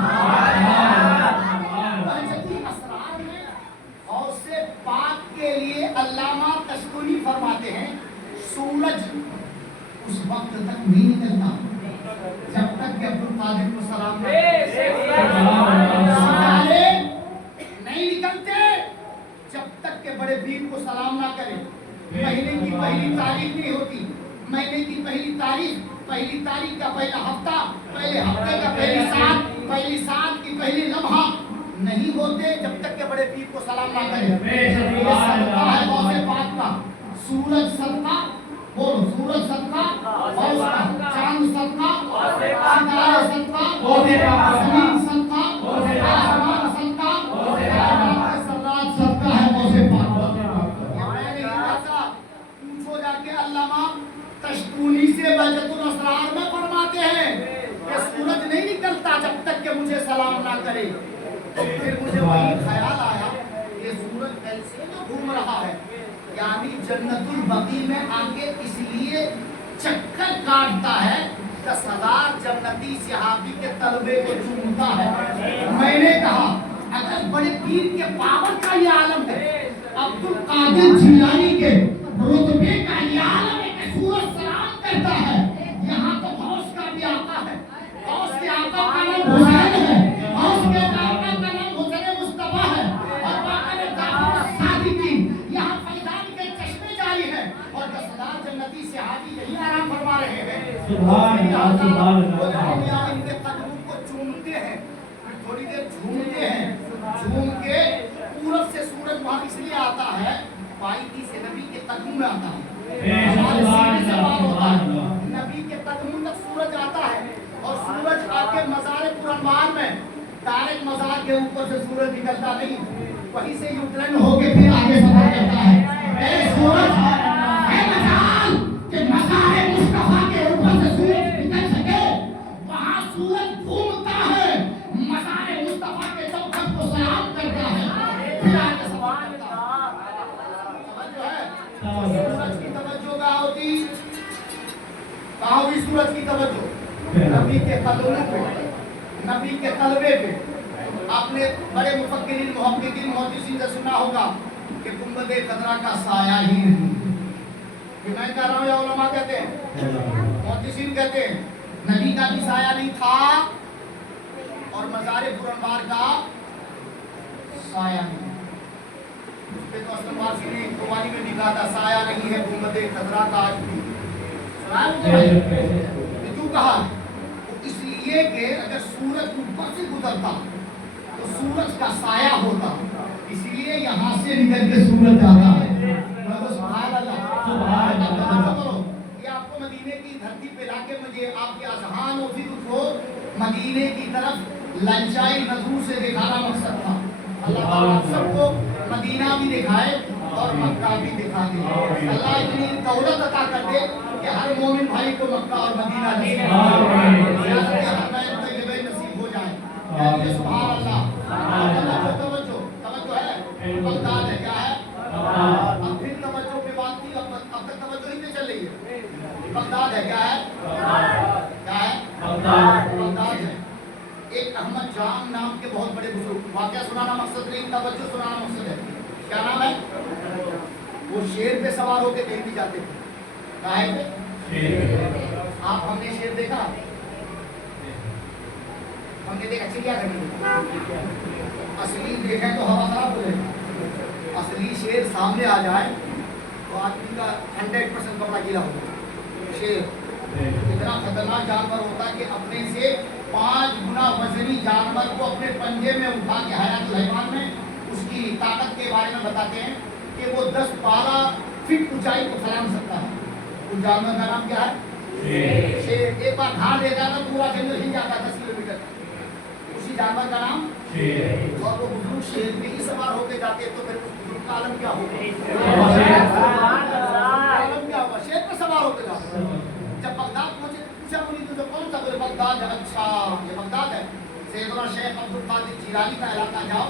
पाक के लिए अल्लामा तश्तुनी फरमाते हैं, सूरज उस वक्त तक नहीं निकलता जब तक कि अब्दुल कादिर को सलाम सितारे नहीं निकलते जब तक के बड़े पीर को सलाम ना करें। महीने की पहली तारीख नहीं होती, महीने की पहली तारीख का पहला हफ्ता, पहले हफ्ते का पहली सात की पहली लम्हा नहीं होते जब तक के बड़े पीर को सलाम ना करें। ये सदका है गौसे पाक का। सूरज सदका, बोलो सूरज सदका, चांद सदका, सितारे सदका, जमीन सदका, आसमान सदका, सररात सदका है गौसे पाक का। मैं नहीं कहता, पूछो जाके अल्लामा तश्तूनी से बहजतुल असरार में फरमाते हैं कि सूरज नहीं निकलता जब तक कि मुझे सलाम ना करे। तो फिर मुझे वही ख्याल आया, ये सूरज ऐसे तो घूम रहा है, यानी जन्नतुल बकी में आके इसलिए चक्कर काटता है, 10,000 जन्नती सहाबी के तलबे को चूमता है। मैंने कहा अगर बड़े पीर के पावर का ये आलम है, अब्दुल कादिर जिलानी के रुतबे का ये आलम है कि सूरज सलाम करता है, यहाँ तो गौस का भी आता है, गौस के आका का नाम हुसैन है, गौस के आका का नाम हुसैन मुस्तफा है, और बाक़ी जाफर सादिकी यहाँ फैजान के चश्मे जारी है, और 10,000 जन्नती सहाबी यही आराम फरमा रहे हैं। सुभान अल्लाह, सुभान अल्लाह। इनके कदमों को चूमते हैं, थोड़ी देर झूमते हैं, झूम के पूरब से सूरज वहाँ इसलिए आता है, वाइदी से नबी के कदमों में आता है, हमारे सीने से पार होता है, नबी के कदमों तक सूरज आता है, और सूरज आके मज़ार पुरनवार में डायरेक्ट मज़ार के ऊपर से सूरज निकलता नहीं, वहीं से यूटर्न होके फिर आगे सफर करता है। ए सूरज है मजाल कि मज़ार मुस्तफा के ऊपर से सूरज निकल सके, वहाँ सूरज घूमता है, मज़ार मुस्तफा के चौखट को सलाम करता है, फिर आगे सफर करता है। नबी के कदमों पे, नबी के तलबे पे। आपने बड़े मुफक्किरीन मुहक्किकीन मुहद्दिसीन से सुना होगा कि गुंबद खदरा का साया ही नहीं। ये मैं कह रहा हूँ या उलमा कहते हैं, मुहद्दिसीन कहते हैं नबी का भी साया नहीं था और मज़ार पुरनवार का साया नहीं। उस पे तो असलम वासी ने कवाली में भी कहा था साया नहीं है गुंबद खदरा का आज भी। क्यों कहा? तो इसलिए कि अगर सूरज ऊपर से गुजरता तो सूरज का साया होता, इसीलिए यहाँ से निकल के सूरज आता है। सुभान अल्लाह। ये आपको मदीने की धरती पे लाके मुझे आपके अज़हान और फिक्र को मदीने की तरफ ललचाई नजर से दिखाना मकसद था। अल्लाह ताला सबको मदीना भी दिखाए और मक्का भी दिखा दे। अल्लाह इतनी दौलत अता कर दे कि हर मोमिन भाई को मक्का और मदीना नसीब हो जाए। सुभान अल्लाह। तवज्जो तवज्जो है, बगदाद है, क्या है? अब फिर तवज्जो पे बात की, अब तक तवज्जो ही पे चल रही है। बगदाद है, क्या है? क्या है? बगदाद है। एक अहमद जाम नाम के बहुत बड़े बुजुर्ग, वाकया सुनाना मकसद नहीं, तवज्जो सुनाना मकसद है। क्या नाम है? वो शेर पे सवार होके कहीं भी जाते थे। काहे पे? आप हमने शेर देखा? हमने देखा चिड़ियाघर में। असली देखें तो हवा खराब हो जाएगी। असली शेर सामने आ जाए तो आदमी का 100% कपड़ा गीला हो जाए। शेर इतना खतरनाक जानवर होता है कि अपने से 5 गुना वजनी जानवर को अपने पंजे में उठा के हयात हैवान में उसकी ताकत के बारे में बताते हैं कि वो 10-12 फीट ऊंचाई को फैला सकता है। उस जानवर का नाम क्या है? शेर। एक बार ढाल देगा तो पूरा जंगल हिल जाता है 10 किलोमीटर। उसी जानवर का नाम शेर। और वो बुजुर्ग शेर पे ही सवार होके जाते तो फिर उस बुजुर्ग का आलम क्या होगा? आलम क्या होगा? शेर पे सवार होके जाते। जब बगदाद पहुंचे पूछा मुझे तो कौन सा? बोले बगदाद है। अच्छा ये बगदाद है। सैयदना शेख अब्दुल कादिर जिलानी का इलाका जाओ,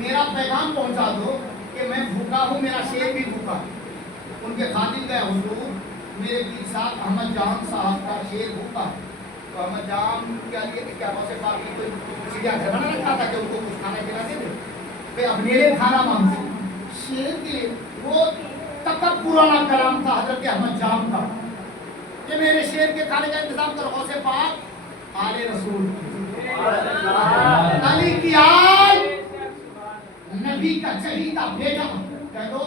मेरा पैगाम पहुंचा दो कि मैं भूखा हूँ, मेरा शेर भी भूखा। उनके खातिर गए, हुजूर मेरे पीर साहब अहमद जान साहब का शेर भूखा। तो अहमद जान क्या लिए क्या वैसे बाकी कोई चिड़ियाघर बना रखा था कि उनको कुछ खाना पीना दे दे, वे अब मेरे खाना मांगते। शेर के लिए वो तब तक पुराना कलाम था हजरत अहमद जान का कि मेरे शेर के खाने का इंतजाम करो। गौसे पाक आले रसूल अली की आज नबी का चहीता बेटा कह दो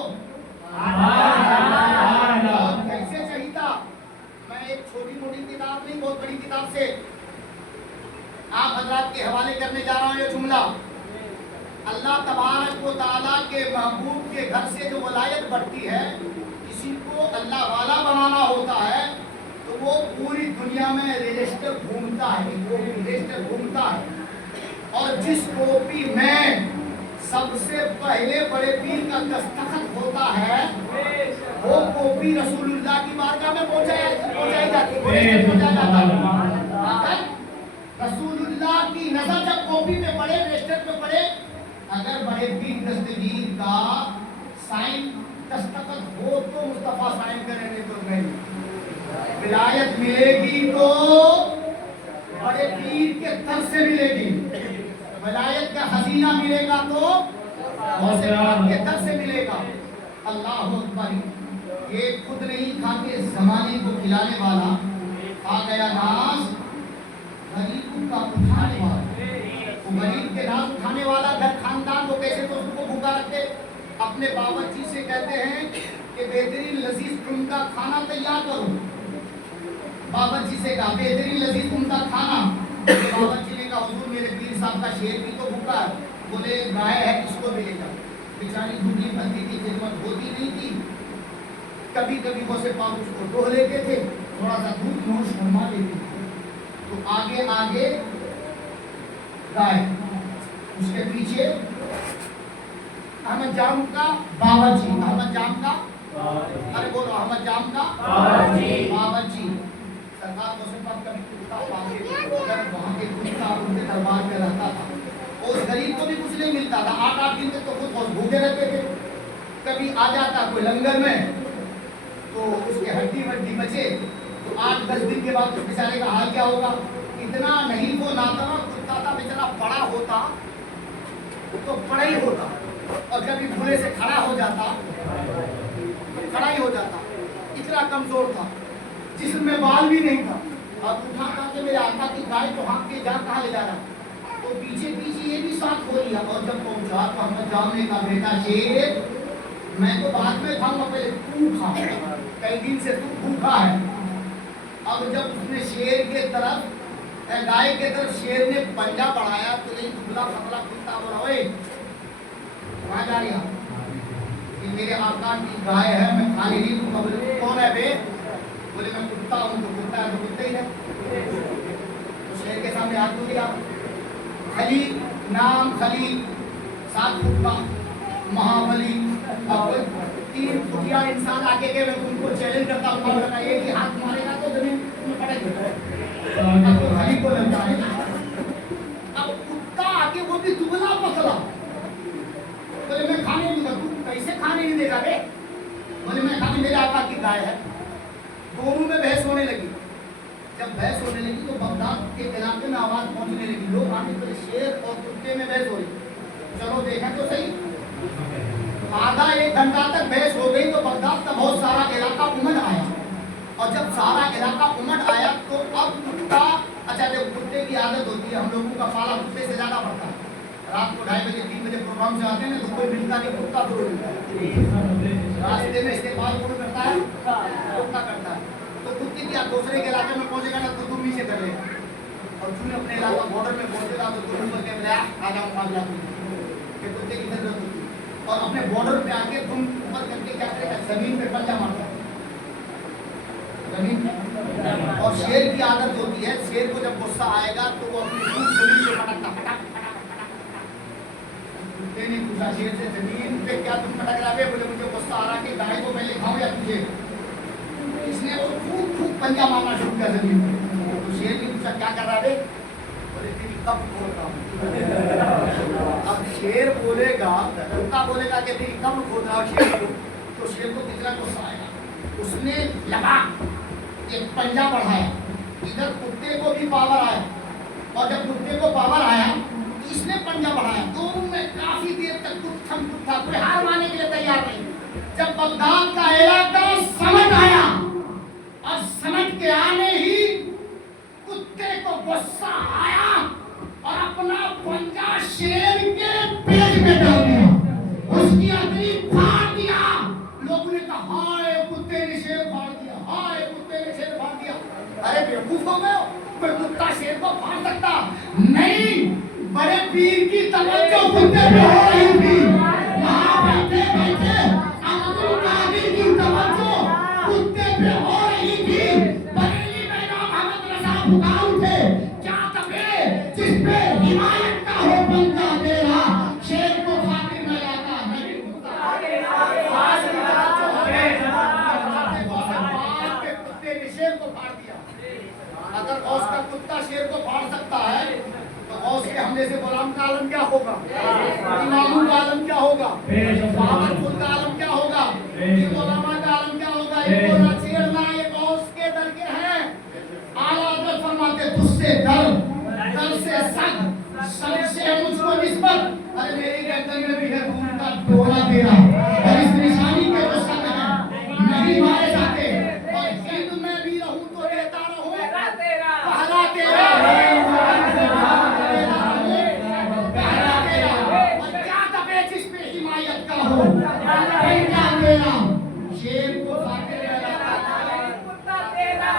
कैसे चहीता। मैं एक छोटी मोटी किताब नहीं, बहुत बड़ी किताब से आप हजरात के हवाले करने जा रहा हूँ। ये जुमला अल्लाह तबारक व तआला के महबूब के घर से जो वलायत बढ़ती है, किसी को अल्लाह वाला बनाना होता है तो वो पूरी दुनिया में रजिस्टर घूमता है, वो रजिस्टर घूमता है और जिस कॉपी में सबसे पहले बड़े पीर का दस्तखत होता है वो कॉपी रसूलुल्लाह की बारगाह में पहुंचाई जाती है। रसूलुल्लाह की नजर जब कॉपी पे पड़े, रजिस्टर पे पड़े, अगर बड़े पीर दस्तगीर का साइन दस्तखत हो तो मुस्तफा साइन करेंगे, तो नहीं। विलायत मिलेगी तो बड़े पीर के तर से मिलेगी, विलायत का खजीना मिलेगा तो के दर से मिलेगा। अल्लाह अकबर। ये खुद नहीं खाते जमाने को खिलाने वाला, आ गया नाज गरीब का उठाने वाला। तो गरीब के नाज उठाने वाला घर खानदान को कैसे तो उसको भूखा रखते। अपने बावर्ची से कहते हैं कि बेहतरीन लजीज उनका खाना तैयार करो। बावर्ची से कहा बेहतरीन लजीज उनका खाना। बावर्ची ने कहा हुजूर मेरे पीर साहब का शेर भी तो भूखा है। बोले गाय है किसको मिलेगा। बेचारी भूखी बनती थी, खिदमत होती नहीं थी। कभी कभी वो से पाँव उसको डोह लेते थे, थोड़ा सा दूध नोश घुमा लेते थे। तो आगे आगे गाय, उसके पीछे अहमद जाम का बावर्ची, अहमद जाम का अरे बोलो अहमद जाम का बावर्ची। सरकार कभी कुत्ता पाले वहाँ के कुत्ता उनके दरबार में रहता था। उस गरीब को भी कुछ नहीं मिलता था, 8-8 दिन तक तो खुद बहुत भूखे रहते थे। कभी आ जाता कोई लंगर में तो उसके हड्डी वड्डी बचे तो 8-10 दिन के बाद उस बेचारे का हाल क्या होगा। इतना नहीं वो नादान कुत्ता था बेचारा, बड़ा होता तो बड़ा ही होता, और कभी भूले से खड़ा हो जाता, खड़ा ही हो जाता, इतना कमजोर था, जिसमें बाल भी नहीं था। और उठा के मेरे आका की गाय को हाँक के जा कहाँ ले जा रहा, तो पीछे पीछे ये भी साथ हो लिया। और जब पहुंचा तो हमें जाने का बेटा शेर, मैं तो बाद में खाऊंगा, पहले तू खा, कई दिन से तू भूखा है। अब जब उसने शेर के तरफ, गाय के तरफ शेर ने पंजा बढ़ाया तो ये दुबला पतला कुत्ता बोला, ओए कहाँ जा रही है? कि मेरे आका की गाय है, मैं खाली नहीं दूंगा। बोले कौन है बे? बोले मैं कुत्ता हूँ। तो कुत्ता है तो कुत्ता ही है। तो शेर के सामने हाथ धो दिया। खली नाम खली, 7 फुट का महाबली, अब 3 फुटिया इंसान आके के मैं तुमको चैलेंज करता हूँ, बताइए कि हाथ मारेगा तो जमीन में पड़ेगा, तो खली को लग जाएगा। अब कुत्ता आके वो भी दुबला पतला, बोले मैं खाने नहीं दूंगा। तू कैसे खाने नहीं देगा बे? बोले मैं खाने, मेरे आका की गाय है। दोनों में बहस होने लगी। जब बहस होने लगी तो बगदाद के इलाके में आवाज पहुंचने लगी, लोग आने पर शेर और कुत्ते में बहस हो रही। चलो देखा तो सही, आधा 1 घंटा तक बहस हो गई तो बगदाद का बहुत सारा इलाका उमड़ आया। और जब सारा इलाका उमड़ आया तो अब कुत्ता, अच्छा जब कुत्ते की आदत होती है, हम लोगों का पाला कुत्ते से ज्यादा पड़ता है। रात को 2:30 बजे 3 बजे प्रोग्राम से आते हैं तो कोई मिलता नहीं, कुत्ता जरूर मिलता है। रास्ते में इस्तेमाल कौन करता है? कुत्ता करता है। तो कुत्ते क्या दूसरे के इलाके में पहुंचेगा ना तो तुम नीचे कर लेगा, और तुमने अपने इलाका बॉर्डर में पहुंचेगा तो तुम ऊपर के आ जाओ मामला कि कुत्ते की जरूरत होती है। और अपने बॉर्डर पे आके तुम ऊपर करके क्या करेगा? जमीन पे पंजा मारता है, जमीन पे। और शेर की आदत होती है, शेर को जब गुस्सा आएगा तो वो अपनी खूब जमीन पे पटकता, पटक कुत्ते ने पूछा शेर से, जमीन पे क्या तुम पटक रहा है? बोले मुझे गुस्सा आ रहा कि गाय को पहले खाऊं या तुझे? इसने वो खूब खूब पंजा मारना शुरू किया जमीन पे। तो शेर ने पूछा क्या कर रहा है? बोले तेरी कब खोल रहा हूँ। अब शेर बोलेगा, कुत्ता बोलेगा कि तेरी कब खोल रहा हूँ शेर को, तो शेर को कितना गुस्सा आएगा। उसने लगा एक पंजा बढ़ाया, इधर कुत्ते को भी पावर आया, और जब कुत्ते को पावर आया तो इसने पंजा बढ़ाया। दोनों में काफी देर तक कुत्थम कुत्था, कोई हार मानने के लिए तैयार नहीं। जब बगदाद का इलाका समझ आया, और समझ के आने ही कुत्ते को गुस्सा आया और अपना पंजा शेर के पेट में डाल दिया, उसकी अगली फाड़ दिया। लोगों ने कहा हाय कुत्ते ने शेर फाड़ दिया, हाय कुत्ते ने शेर फाड़ दिया। अरे बेवकूफ हो गए, कोई कुत्ता शेर को फाड़ सकता नहीं। बड़े पीर की तवज्जो कुत्ते पे हो रही थी, वहां बैठे बैठे अब्दुल कादिर की तवज्जो कुत्ते पे हो रही थी। बरेली में मोहम्मद रजा फुका उठे, क्या तबे जिस पे हिमायत का हो पंजा तेरा, शेर को खातिर न लाता नहीं कुत्ता। कुत्ते ने शेर को फाड़ दिया। अगर गौस का कुत्ता शेर को फाड़ सकता है तो गौस के हमले से गुलाम का आलम क्या होगा? इमामों का आलम क्या होगा? पावरफुल का आलम क्या होगा? उलमा का आलम क्या होगा? इनको ना छेड़ना, ये गौस के दर के हैं। आला हज़रत फरमाते तुझसे डर, डर से सग, सग से है मुझको निस्बत। अरे मेरी गर्दन में भी है खून का टोला तेरा, और इस निशानी के जो सग हैं नहीं मारे जाते। और हिंद में भी रहूं तो देता रहूं पहला तेरा, और क्या दबे जिस पे हिमायत का हो पंजा तेरा, शेर को फाटे कुत्ता तेरा।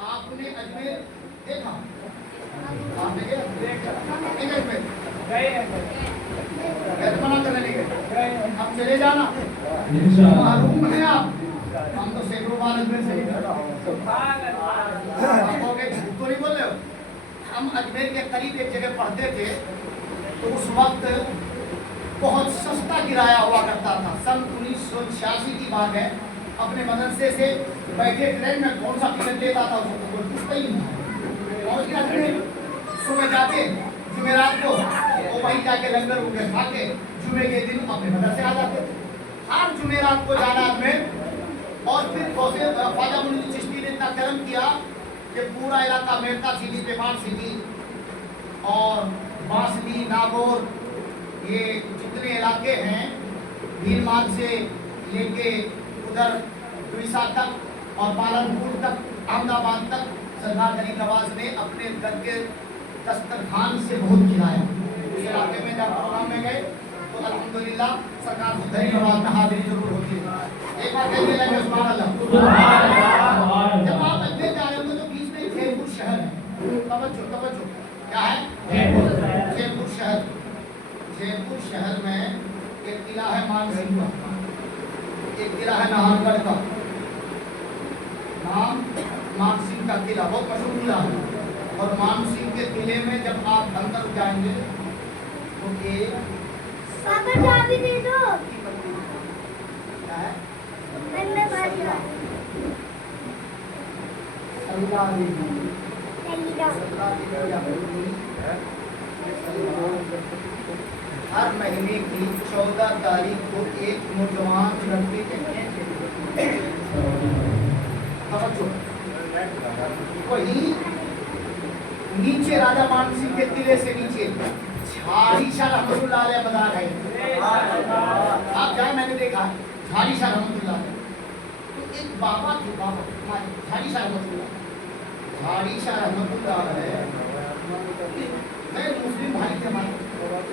आपने अजमेर देखा? मना करने नहीं गए, हम चले जाना मालूम है आप, हम तो सैकड़ों बार अजमेर से ही तो नहीं बोल रहे हो। ہم اجمیر کے قریب ایک جگہ پڑھتے تھے تو اس وقت بہت سستا کرایہ ہوا کرتا تھا. سن 1986 کی بات ہے. اپنے مدرسے سے بیٹھے ٹرین میں کون سا ٹکٹ لیتا تھا اس کو پوچھتا ہی نہیں. اور اجمیر صبح جاتے جمعرات کو وہ وہیں جا کے لنگر اٹھے کھا کے جمعے کے دن اپنے مدرسے آ جاتے تھے. ہر جمعرات کو جانا اجمیر. اور پھر خواجہ معین الدین چشتی نے اتنا کرم کیا کہ پورا علاقہ میرتا سٹی پیمان سٹی اور باسنی ناگور یہ جتنے علاقے ہیں بھیل مارگ سے لے کے ادھر اڑیسہ تک اور پالنپور تک احمد آباد تک سردار غریب نواز نے اپنے گھر کے دسترخوان سے بہت کھلایا. اس علاقے میں جب پروگرام میں گئے تو الحمدللہ سرکار کو غریب نواز میں حاضری ضرور ہوتی ہے. ایک بار کہیے لگے سبحان اللہ. جب آپ اجمیر جا رہے ہوں تو بیچ میں جے پور شہر ہے. توجہ کیا ہے؟ جے پور شہر. جے پور شہر میں ایک قلعہ ہے مان سنگھ کا, ایک قلعہ ہے نہان گڑھ کا. نام مان سنگھ کا قلعہ بہت مشہور قلعہ ہے. اور مان سنگھ کے قلعے میں جب آپ اندر جائیں گے تو ایک پاپا چابی دے دو. کیا ہے؟ میں بھائی اللہ ہر مہینے کی 14 تاریخ کو ایک نوجوان لڑکی کے وہی نیچے راجا مان سنگھ کے قلعے سے نیچے جھاڑی شاہ رحمۃ اللہ علیہ مزار ہے. آپ جائیں, میں نے دیکھا جھاڑی شاہ رحمۃ اللہ علیہ. تو ایک بابا تھے, بابا جھاڑی شاہ رحمۃ اللہ. جھاڑی شاہ رحمۃ اللہ علیہ میں مسلم بھائی تھے ہمارے,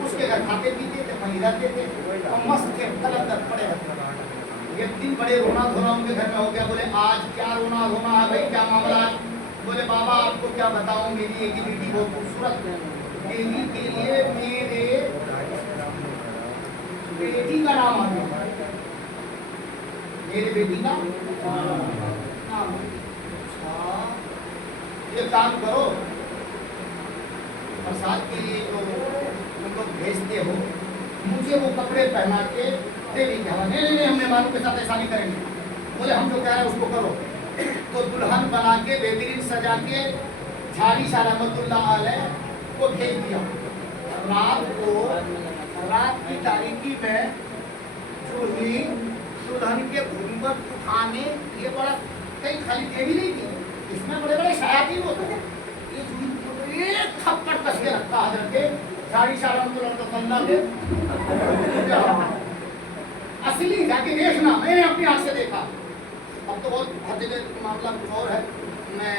اس کے گھر کھاتے پیتے تھے, وہیں رہتے تھے, مست تھے, قلندر پڑے رہتے. ایک دن بڑے رونا دھونا ان کے گھر میں ہو گیا. بولے آج کیا رونا دھونا ہے بھائی, کیا معاملہ ہے؟ بولے بابا آپ کو کیا بتاؤں, میری ایک بیٹی بہت خوبصورت ہے. بیٹی کے لیے میرے بیٹی کا نام آ گیا, میرے بیٹی کا نام. یہ کام کرو, برسات کے لیے جو تم لوگ بھیجتے ہو مجھے وہ کپڑے پہنا کے دے دیجیے. نہیں, ہم مہمانوں کے ساتھ ایسا نہیں کریں گے. بولے ہم جو کہہ رہے ہیں اس کو کرو. تو دلہن بنا کے بہترین سجا کے جھاڑی شاہ رحمۃ اللہ علیہ کو بھیج دیا. رات کی تاریکی میں جو ہی دلہن کے گھنگھٹ اٹھانے, یہ بڑا کہیں خالی دیوی نہیں تھی, اس میں بڑے بڑے شیاطین ہوتے ہیں. یہ ایک تھپڑ کس کے رکھتا حضرت جھاڑی شاہ رحمۃ اللہ علیہ. اصلی جا کے دیکھنا, میں نے اپنی آنکھ سے دیکھا. اب تو بہت ہر جگہ معاملہ کچھ اور ہے. میں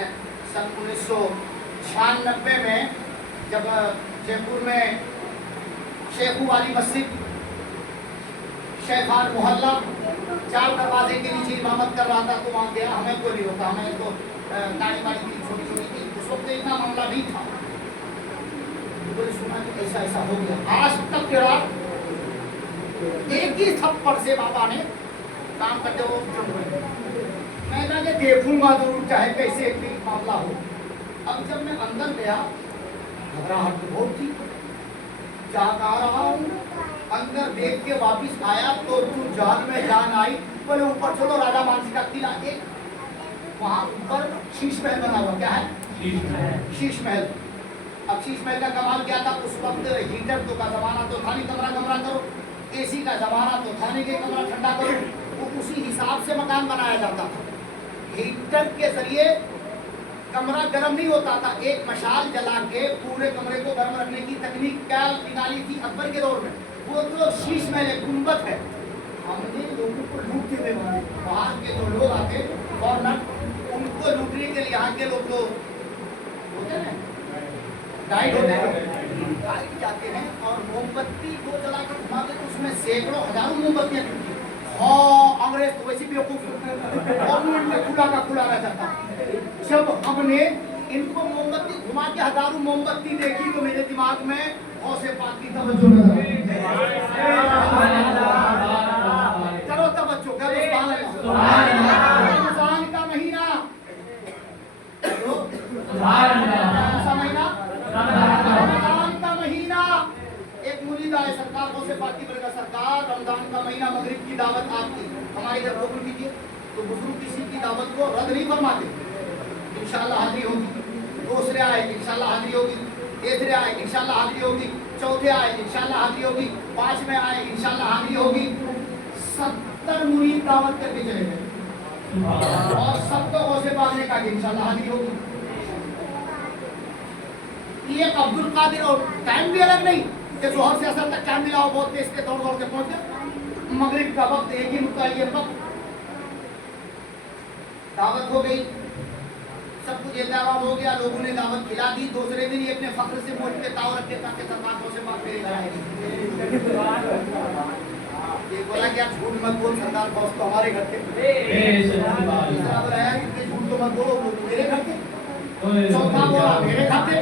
سن 1996 میں جب جے پور میں شیخو والی مسجد شیخان محلہ 4 دروازے کے نیچے امامت کر رہا تھا تو وہاں گیا. ہمیں کوئی نہیں ہوتا, ہمیں تو داڑھی واڑی تھی, چھوٹی چھوٹی تھی, اس وقت اتنا معاملہ نہیں تھا. مجھے سنا کہ ایسا ایسا ہو گیا. آج تک تیرا ایک ہی تھپڑ سے بابا نے کام کرتے ہو چپ گئے. میں کہا کہ دیکھوں گا ضرور چاہے کیسے بھی معاملہ ہو. اب جب میں اندر گیا گھبراہٹ بہت تھی, کیا کہہ رہا ہوں. اندر دیکھ کے واپس آیا تو جان میں جان آئی. بولے اوپر چلو, راجا مان سنگھ کا قلعہ ایک وہاں اوپر شیش محل بنا ہوا. کیا ہے؟ شیش محل. اب شیش محل کا کمال کیا تھا, اس وقت ہیٹر تو کا زمانہ تو تھا نہیں, کمرہ کرو. اے سی کا زمانہ تو تھا نہیں کہ کمرہ ٹھنڈا کرو. وہ اسی حساب سے مکان بنایا جاتا تھا. ہیٹر کے ذریعے کمرہ گرم نہیں ہوتا تھا. ایک مشال جلا کے پورے کمرے کو گرم رکھنے کی تکنیک کیا نکالی تھی اکبر کے دور میں. وہ تو شیش محل ہے, گنبد ہے. ہم نے لوگوں کو لوٹتے ہوئے مارے. باہر کے جو لوگ آتے فورنر, ان کو لوٹنے کے لیے یہاں کے لوگ تو ہوتے ہیں گائیڈ ہوتے ہیں, گائیڈ جاتے ہیں اور موم بتی کو جلا کر گھما کے اس میں سینکڑوں ہزاروں موم بتیاں ٹوٹتی ہیں. ہاں انگریز تو ویسے بھی بیوقوف اور ان میں کھلا کا کھلا رہ جاتا. جب ہم نے ان کو موم بتی گھما کے ہزاروں موم بتی دیکھی تو میرے دماغ میں غوث پاک کی توجہ نظر آئی. کرو توجہ, کرو سبحان اللہ. رمضان کا مہینہ, کون سا مہینہ؟ रमजान का महीना मगरिब की दावत आपकी हमारे घर कबूल कीजिए। तो बुजुर्ग किसी की दावत को रद्द नहीं फरमाते, इंशाअल्लाह हाजिरी होगी। दूसरे आए इंशाअल्लाह हाजिरी होगी, तीसरे आए इंशाअल्लाह हाजिरी होगी, चौथे आए इंशाअल्लाह हाजिरी होगी, पांचवें आए इंशाअल्लाह हाजिरी होगी। 70 मुरीद दावत करके चले गए और सबको गौसे पाक ने कहा कि इंशाअल्लाह हाजिरी होगी। ये अब्दुल कादिर और टाइम भी अलग नहीं कि जोहर से असर तक टाइम मिला हो, बहुत तेज से दौड़ दौड़ के पहुंच गए। मगरिब का वक्त एक ही मुतय्यन वक्त, दावत हो गई, सब कुछ इंतजाम हो गया, लोगों ने दावत खिला दी। दूसरे दिन ही अपने फख्र से मोट पे ताव रखे ताकि सरकार से बात मेरे घर आएगी। ये बोला कि आप झूठ मत बोल, सरकार बॉस तो हमारे घर थे। तीसरा बोला कि झूठ तो मत बोलो, मेरे घर थे। चौथा बोला मेरे घर थे,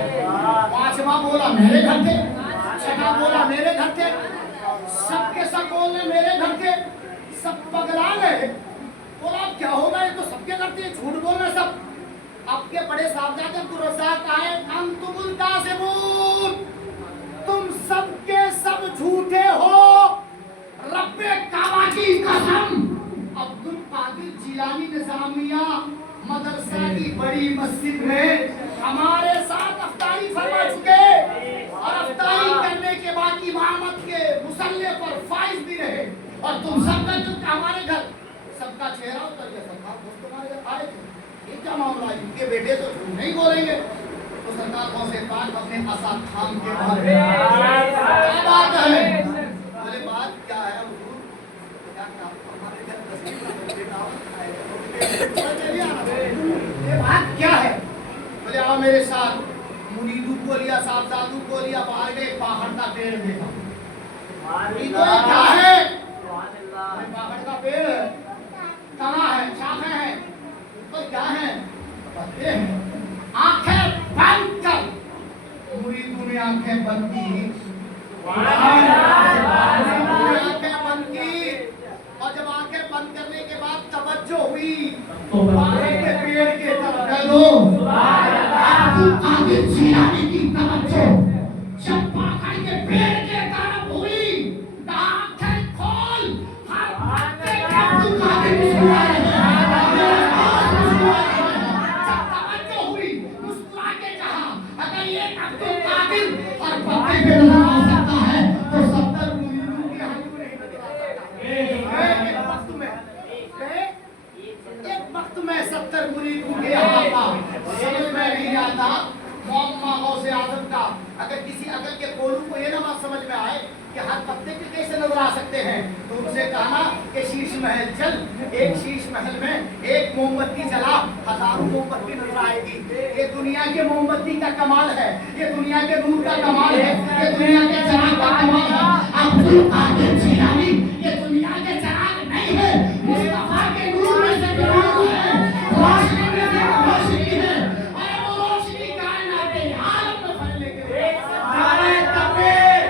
पांचवा बोला मेरे घर थे, छठा बोला मेरे घर थे, सबके सब बोलने मेरे घर थे। सब पगला गए, बोला क्या होगा, ये तो सबके घर थे, झूठ बोल रहे सब। आपके बड़े साहबजादे अब्दुल रज़्ज़ाक़ आए, अंतुमुल काज़िबून, तुम सबके सब झूठे हो, रब्बे काबा की कसम। अब्दुल कादिर जिलानी निज़ामिया मदरसा की बड़ी मस्जिद में हमारे साथ अफ्तारी फरमा चुके और अफ्तारी करने के बाद इमामत के मुसल्ले पर फाइज भी रहे। और तुम सबका जो हमारे घर सबका चेहरा उतर गया, सरकार दोस्त तुम्हारे घर आए थे, ये क्या मामला है, इनके बेटे तो झूठ नहीं बोलेंगे। तो सरकार गौसे पाक अपने असा थाम के बाहर क्या बात है, बोले बात क्या है हुजूर, क्या हमारे घर तस्वीर ये बात क्या है। बोले आओ मेरे साथ। मुरीदू को लिया, साहबजादू को लिया, बाहर गए, बाहर का पेड़ देखा। ये क्या है, बाहर का पेड़ तना है, शाखें हैं, ऊपर क्या है, पत्ते हैं। आंखें बंद कर, मुरीदू ने आंखें बंद की, आंखें बंद की। और जब आंखें बंद करने के बाद तवज्जो हुई बाहर के पेड़ के तरफ, आगे जिलानी की तवज्जो जब बाहर के पेड़ के तरफ हुई, आंखें खोल, हर पत्ते का दुकान जब तवज्जो हुई, मुस्कुरा के कहा, अगर ये अब्दुल कादिर हर पत्ते पे नजर आ सकता है तो 70 मुरीदों की हाजिरी नहीं नजर आ सकता। एक वक्त में 70 मुरीदों के यहाँ था, समझ में नहीं आता मुअम्मा गौसे आज़म का। अगर किसी अकल के कोलू को ये ना बात समझ में आए कि हर पत्ते पे कैसे नजर आ सकते हैं, तो उनसे कहा कि शीश महल चल, एक शीश महल में एक मोमबत्ती जला, हजारों मोमबत्ती नजर आएगी। ये दुनिया के मोमबत्ती का कमाल है, ये दुनिया के नूर का कमाल है, ये दुनिया के चराग का कमाल है। अब्दुल कादिर जिलानी ये दुनिया के चराग नहीं है, मुस्तफा के नूर में से नूर है, रोशनी में से रोशनी है। और वो रोशनी कायनात के आलम में फैलने के लिए नारे तकबीर,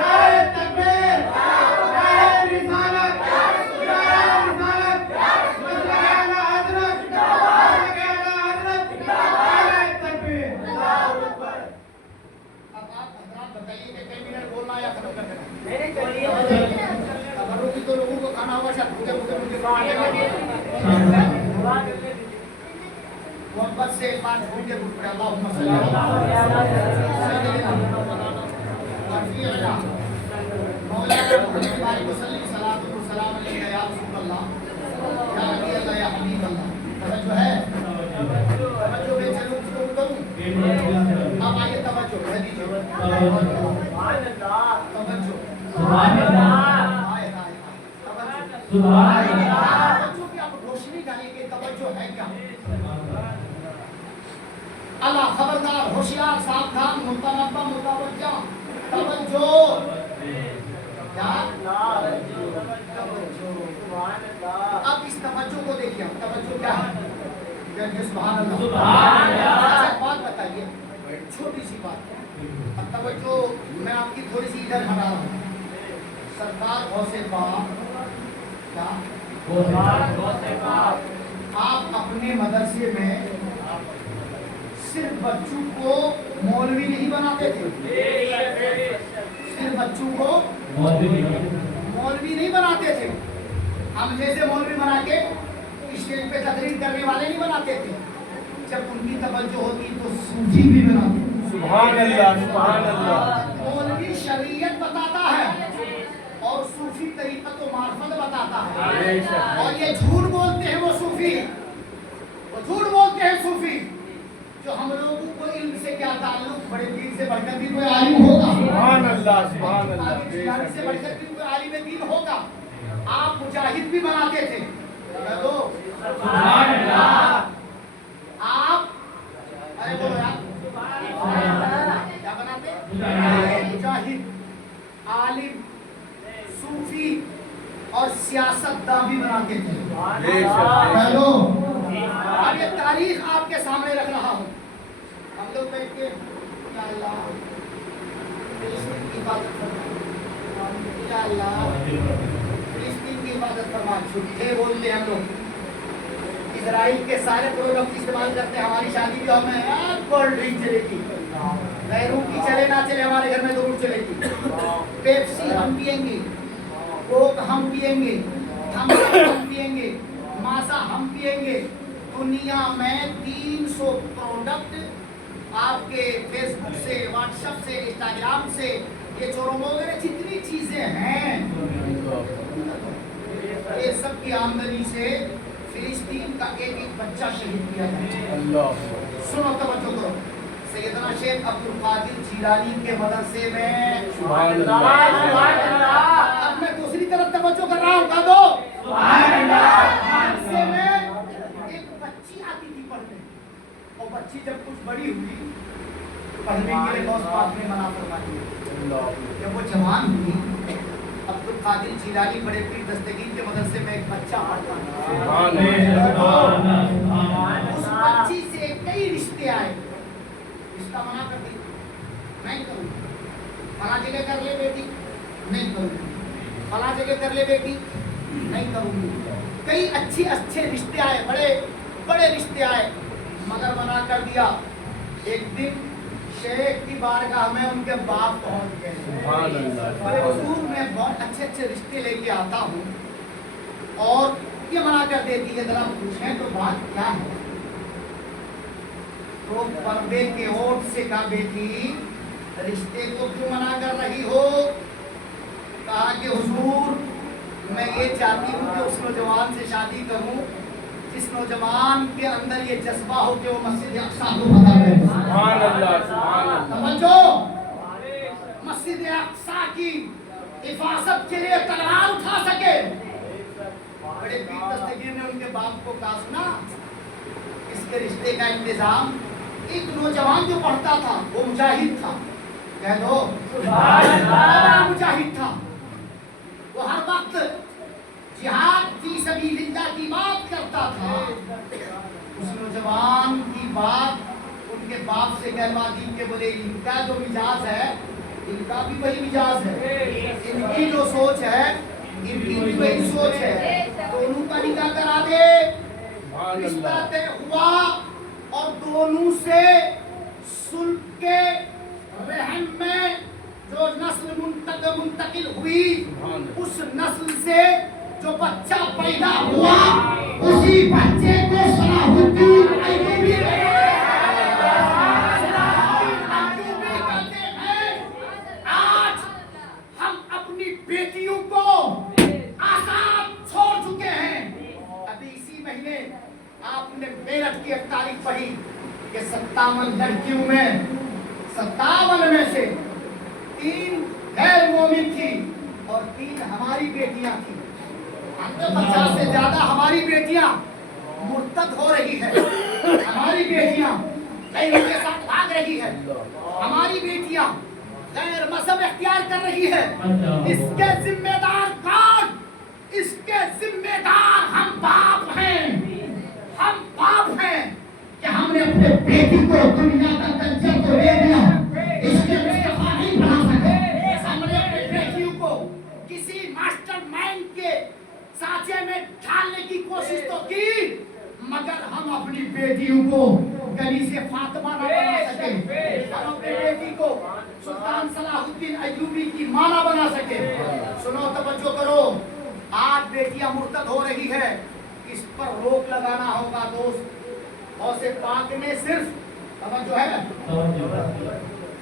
नारे तकबीर, नारे रिसालत, नारे रिसालत, मौलाना हजरत, मौलाना हजरत, नारे तकबीर, अल्लाहु अकबर। अब आप हजरात बताइए कि कई मिनट बोलना या खत्म कर देना। की तो लोगों को खाना होगा, शायद भूखे भूखे मोहब्बत से एक बार झूठ के गुट पड़े, अल्लाहुम्मा सल्ली अला सय्यिदिना मौलाना मुहम्मद बारिक वसल्लम सलातु व सलाम अलैका या रसूल अल्लाह या नबी अल्लाह या हबीब अल्लाह। तवज्जो है, तवज्जो में चलूं तो करूं। अब आइए तवज्जो कह दीजिए, सुभान अल्लाह, तवज्जो, सुभान अल्लाह, सुभान अल्लाह। तवज्जो की आप रोशनी डालिए, तवज्जो है क्या? अल्लाह खबरदार, होशियार, सावधान, मुतनब्बा, मुतवज्जा, तवज्जो क्या? अब इस तवज्जो को देखिए, तवज्जो क्या है? सुभान अल्लाह, सुभान अल्लाह। एक बात बताइए, छोटी सी बात, अब तवज्जो मैं आपकी थोड़ी सी इधर हटा रहा हूँ। सरकार गौसे पाक क्या? आप अपने मदरसे में सिर्फ बच्चों को मौलवी नहीं बनाते थे, सिर्फ बच्चों को मौलवी नहीं बनाते थे, हम जैसे मौलवी बना के स्टेज पे तकरीर करने वाले नहीं बनाते थे। जब उनकी तवज्जो होती तो सूफी भी बनाते। सुभान अल्लाह, सुभान अल्लाह। मौलवी शरीयत बताता है और सूफी तरीक़त व मार्फत बताता है। और ये झूठ बोलते हैं वो सूफी, वो झूठ बोलते हैं सूफी। जो हम लोगों को इल्म से क्या ताल्लुक, बड़े पीर से बढ़कर भी कोई आलिम होगा, सुभान अल्लाह, सुभान अल्लाह। जिलानी से बढ़कर भी कोई आलिम दीन होगा। आप मुजाहिद भी बनाते थे, बोलो सुभान अल्लाह। आप, अरे बोलो यार, क्या बनाते? मुजाहिद, आलिम, सूफी और सियासतदान भी बनाते थे। हेलो, अब ये तारीख आपके सामने रख रहा हूँ। हम लोग बैठ के या अल्लाह फिलिस्तीन की इबादत फरमा, या अल्लाह फिलिस्तीन की इबादत फरमा। झूठे बोलते हैं हम लोग। इजराइल के सारे प्रोडक्ट इस्तेमाल करते हैं। हमारी शादी ब्याह में कोल्ड ड्रिंक चलेगी, गैरों की चले ना चले हमारे घर में जरूर चलेगी। पेप्सी हम पियेंगे, कोक हम पियेंगे, थम्स अप हम पियेंगे, माजा हम पियेंगे। दुनिया में 300 प्रोडक्ट आपके फेसबुक से, व्हाट्सएप से, इंस्टाग्राम से, ये चोरों वगैरह जितनी चीजें हैं, ये सब की आमदनी से फिलिस्तीन का एक एक बच्चा शहीद किया जाए। सुनो, तवज्जो करो। सैयदना शेख अब्दुल कादिर जीलानी के मदरसे में, सुभान अल्लाह। अब मैं दूसरी तरफ तवज्जो कर रहा हूँ, कह दो सुभान अल्लाह। मदरसे में एक बच्ची आती थी पढ़ने, और बच्ची जब कुछ बड़ी हुई पढ़ने के लिए गौस पाक ने मना फरमा दिया। जब वो जवान हुई, अब्दुल कादिर जीलानी बड़े पीर दस्तगीर के मदरसे में एक बच्चा पढ़ता था। उस बच्ची से कई रिश्ते आए, रिश्ता मना कर दी, नहीं करूँगी। फला जगह कर ले बेटी, नहीं करूँगी। फला जगह कर ले बेटी, नहीं करूँगी। कई अच्छे अच्छे रिश्ते आए, बड़े बड़े रिश्ते आए, मगर मना कर दिया। एक दिन शेख की बारगाह में उनके बाप पहुंच गए। बड़े हुजूर, मैं बहुत अच्छे अच्छे रिश्ते लेके आता हूँ और ये मना कर देती है, जरा पूछें तो बात क्या है? तो पर्दे के ओट से कहा, बेटी रिश्ते को क्यों मना कर रही हो? कहा कि हुजूर, मैं ये चाहती हूँ कि उस नौजवान से शादी करूँ जिस नौजवान के अंदर ये जज्बा हो कि वो मस्जिद अक्सा को फतह करे। सुभान अल्लाह, सुभान अल्लाह। समझो, मस्जिद अक्सा की हिफाजत के लिए तलवार उठा सके। बड़े पीर दस्तगीर ने उनके बाप को कहा, सुना इसके रिश्ते का इंतजाम। एक नौजवान जो पढ़ता था वो मुजाहिद था, कह दो मुजाहिद था। वो हर वक्त जिहाद फी सबीलिल्लाह की बात करता था। उस नौजवान की बात उनके बाप से कहलवा दी के बोले, इनका जो मिजाज है इनका भी वही मिजाज है, इनकी जो सोच है इनकी भी वही सोच है, दोनों का निकाह करा दे। रिश्ता तय हुआ और दोनों से सुल्ह के रहम में जो नस्ल मुंतकिल हुई, उस नस्ल से जो बच्चा पैदा हुआ, उसी बच्चे को सलाहुद्दीन अय्यूबी कहते हैं। आज हम अपनी बेटियों को आजाद छोड़ चुके हैं। अभी इसी महीने आपने मेरठ की एक तारीख पढ़ी कि 57 लड़कियों में 57 में से 3 गैर मोमिन थी और 3 हमारी बेटियां थी। 50 से ज्यादा हमारी बेटियां मुर्तद हो रही है, हमारी बेटियां गैरों के साथ भाग रही है, हमारी बेटियां गैर मजहब इख्तियार कर रही है। इसके जिम्मेदार कौन? इसके जिम्मेदार हम बाप हैं। हम बाप हैं कि हमने अपने बेटी को दुनिया का कल्चर तो दे दिया, इसके मुस्तफा नहीं बना सके। हमने अपनी बेटियों को किसी मास्टरमाइंड के साचे में डालने की कोशिश तो की, मगर हम अपनी बेटियों को गली से फातिमा न बना सके। हम अपनी बेटी को सुल्तान सुल्तान सलाहुद्दीन अय्यूबी की माला बना सके। सुनो, तवज्जो करो, आज बेटियां मुर्तद हो रही है, इस पर रोक लगाना होगा दोस्त। गौसे पाक ने सिर्फ, तवज्जो है,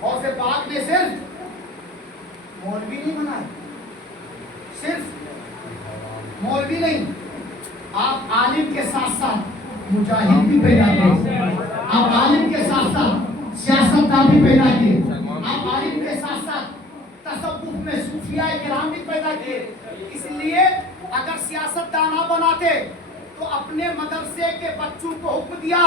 गौसे पाक ने सिर्फ मौलवी नहीं बनाए, सिर्फ मौलवी नहीं, आप आलिम के साथ साथ मुजाहिद भी पैदा किए, आप आलिम के साथ साथ सियासतदान भी पैदा किए, आप आलिम के साथ साथ तसव्वुफ में सूफिया किराम भी पैदा किए। इसलिए अगर सियासतदान ना बनाते तो अपने मदरसे के बच्चों को हुक्म दिया,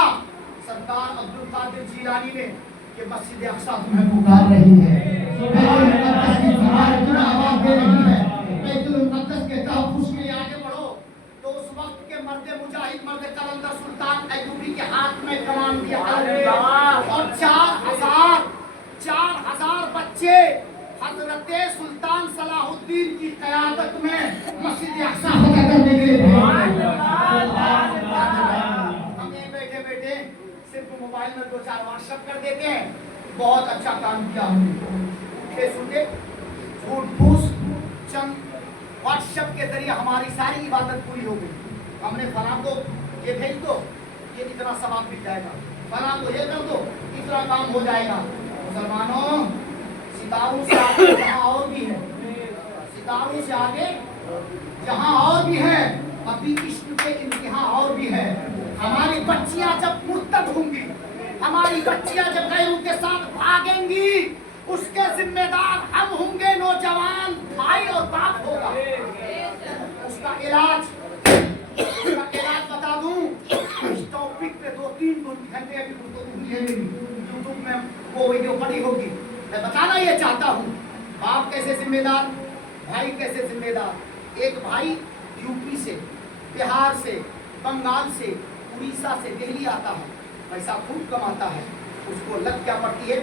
सरदार अब्दुल कादिर जीलानी ने, कि मस्जिद अक्सा तुम्हें पुकार रही है, बैतुल मुक़द्दस की फरार तुम्हें आवाज़ दे रही है, बैतुल मुक़द्दस के तहफ़्फ़ुज़ के लिए आगे बढ़ो। तो उस वक्त के मर्द मुजाहिद, मर्द कलंदर सुल्तान अय्यूबी के हाथ में कमान दिया और 4,000 बच्चे हजरते सुल्तान सलाहुद्दीन की क़यादत में मस्जिद अक्सा फतह करने के लिए हम ये बैठे बैठे सिर्फ मोबाइल में 2-4 व्हाट्सएप कर देते हैं, बहुत अच्छा काम किया हमने। फेसबुक झूठ फूस चंद व्हाट्सएप के जरिए हमारी सारी इबादत पूरी हो गई। हमने फलां को ये भेज दो, ये इतना सवाब मिल जाएगा, फलां को ये कर दो, इतना काम हो जाएगा। मुसलमानों, सितारों से आगे जहाँ और भी है, सितारों से आगे जहाँ और भी है, अभी इश्क के इम्तिहान और भी है। हमारी बच्चियां जब मुर्तद होंगी, हमारी बच्चियां जब गैरों के साथ भागेंगी, उसके जिम्मेदार हम होंगे, नौजवान भाई और बाप होगा। उसका इलाज बता दूं, इस टॉपिक पे 2-3 घंटे अभी यूट्यूब में वो वीडियो पड़ी होगी, मैं बताना ये चाहता हूँ। बाप कैसे जिम्मेदार, भाई कैसे जिम्मेदार। एक भाई यूपी से, बिहार से, बंगाल से, उड़ीसा से दिल्ली आता है, पैसा खूब कमाता है, उसको लत क्या पड़ती है,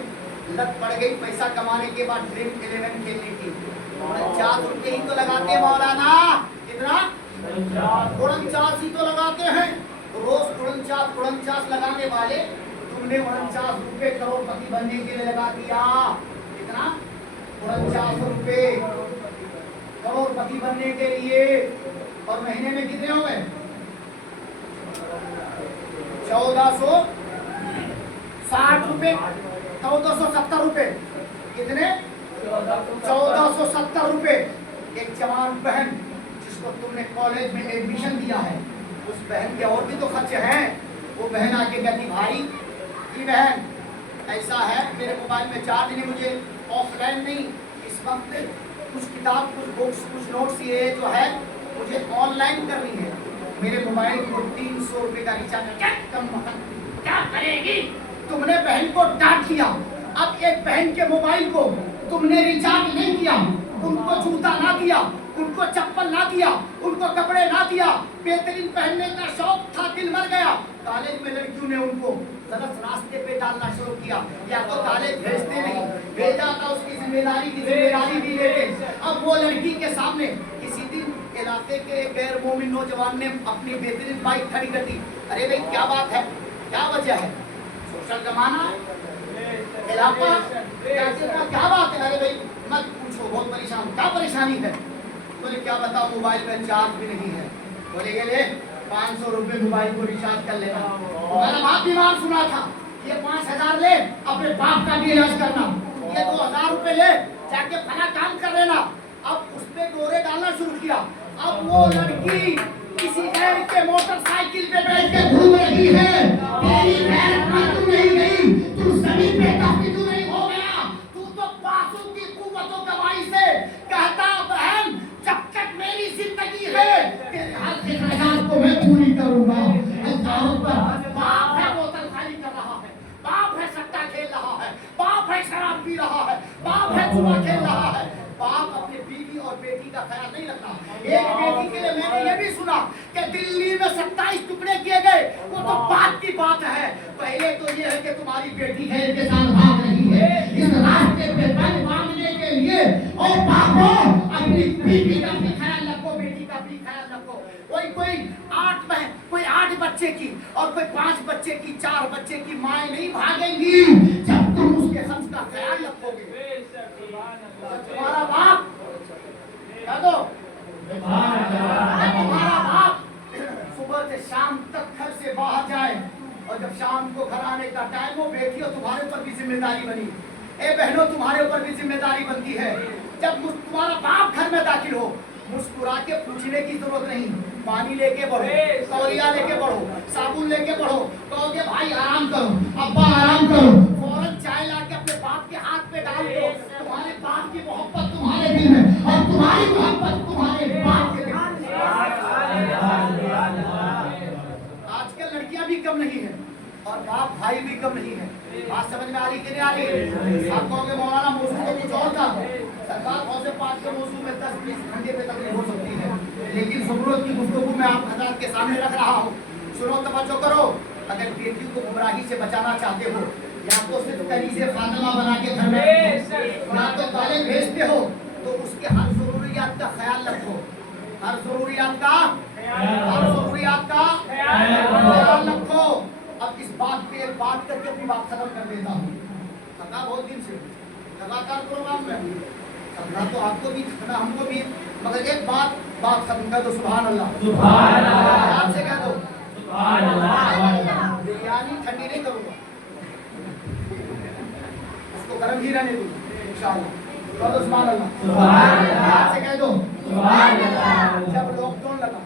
लत पड़ गई पैसा कमाने के बाद ड्रीम 11 खेलने की। 49 रुपये ही तो लगाते हैं मौलाना, कितना 49 ही तो लगाते हैं रोज। 49 लगाने वाले तुमने 49 रुपये करोड़पति बनने के लिए लगा दिया। कितना 49 रुपये करोड़पति बनने के लिए, और महीने में कितने हो गए 1460 रुपये, 1470 रुपये, कितने 1470 रुपये। एक जवान बहन जिसको तुमने कॉलेज में एडमिशन दिया है, उस बहन के और भी तो खर्चे हैं। वो बहन आके कहती, भाई की बहन ऐसा है, मेरे मोबाइल में चार्ज नहीं, मुझे ऑफलाइन नहीं, इस वक्त कुछ किताब, कुछ बुक्स, कुछ नोट्स ये जो है मुझे ऑनलाइन करनी है, मेरे मोबाइल को 300 रुपये का रिचार्ज क्या करेगी। तुमने बहन को डांट दिया। अब एक बहन के मोबाइल को तुमने रिचार्ज नहीं किया, उनको जूता ना दिया, उनको चप्पल ना दिया, उनको कपड़े ना दिया, बेहतरीन पहनने का शौक था, दिल मर गया। कॉलेज में लड़कियों ने उनको गलत रास्ते पे डालना शुरू किया, या तो कॉलेज भेजते नहीं, भेजा था उसकी जिम्मेदारी भी लेते। अब वो लड़की के सामने किसी दिन इलाके के गैर मोमिन नौजवान ने अपनी बेहतरीन बाइक खड़ी कर दी। अरे भाई क्या बात है, क्या वजह है, सोशल जमाना इलाका क्या बात है। अरे भाई मत पूछो, बहुत परेशान, क्या परेशानी है। बोले क्या बताओ, मोबाइल में चार्ज भी नहीं है। बोले ले 500 रुपये मोबाइल को रिचार्ज कर लेना। मेरा बाप बीमार सुना था, ये 5000 ले अपने बाप का भी इलाज करना, ये 2000 रुपये ले जाके फला काम कर लेना। अब उस पे डोरे डालना शुरू किया। अब वो लड़की किसी गैर के मोटरसाइकिल पे बैठ के घूम रही है। तेरी बहन तू नहीं गई, तू जमीन पे काफी तू नहीं हो गया, तू तो बासु की कुव्वतों गवाही से कहता, बहन जब तक मेरी जिंदगी है तेरे हर ख्वाहिशात को मैं पूरी करूंगा। बाप है बोतल खाली कर रहा है, बाप है सट्टा खेल रहा है, बाप है शराब पी रहा है, बाप है जुआ खेल रहा है, बाप अपने बीवी और बेटी का ख्याल नहीं रखता। एक बेटी के लिए मैंने ये भी सुना कि दिल्ली में 27 टुकड़े किए गए, वो तो बात की बात है। पहले तो ये है कि तुम्हारी बेटी है के साथ भाग रही है इस रास्ते पे बल मांगने के लिए, और बापों अपनी बीवी का भी ख्याल रखो, बेटी का भी ख्याल रखो। कोई 8 बच्चे की और कोई 5 बच्चे की, 4 बच्चे की माँ नहीं भागेंगी जब तुम उसके खर्च का ख्याल रखोगे। का टाइम हो, बेटियों तुम्हारे ऊपर भी जिम्मेदारी बनी, ए बहनों तुम्हारे ऊपर भी जिम्मेदारी बनती है। जब तुम्हारा बाप घर में दाखिल हो, मुस्कुरा के पूछने की जरूरत नहीं, पानी लेके बढ़ो, तौलिया लेके बढ़ो, साबुन लेके बढ़ो, कहोगे भाई आराम करो, अब्बा आराम करो, फौरन चाय ला के अपने बाप के हाथ पे डाल दो। तुम्हारे बाप की मोहब्बत तुम्हारे दिल में और तुम्हारी मोहब्बत तुम्हारे बाप के दिल में। आजकल लड़कियां भी कम नहीं है और बाप भाई भी कम नहीं है। बात समझ में आ रही कि नहीं आ रही? आप कहोगे मौलाना मौजूद तो कुछ और था, सरकार कौन से पाँच के मौजूद में 10-20 घंटे पे तकलीफ हो सकती है, लेकिन जरूरत की गुफ्तगू मैं आप हज़रात के सामने रख रहा हूँ। सुनो, तवज्जो करो। अगर बेटी को गुमराही से बचाना चाहते हो, या तो सिर्फ कलीज़े फातिमा बना के घर में, या तो गाले भेजते हो, तो उसके हर जरूरियात का ख्याल रखो, हर जरूरियात का ख्याल रखो। अब इस बात पे एक बात करके अपनी बात खत्म कर देता हूँ। थका बहुत दिन से लगातार प्रोग्राम में, थकना तो आपको भी, थकना हमको भी, मगर एक बात खत्म कर दो। सुभान अल्लाह, सुभान अल्लाह, आपसे कह दो सुभान अल्लाह। बिरयानी ठंडी नहीं करूँगा, उसको गर्म ही रहने दूँगा इंशाअल्लाह। कह दो सुभान अल्लाह, सुभान अल्लाह, आपसे कह दो सुभान अल्लाह। जब लॉकडाउन लगा,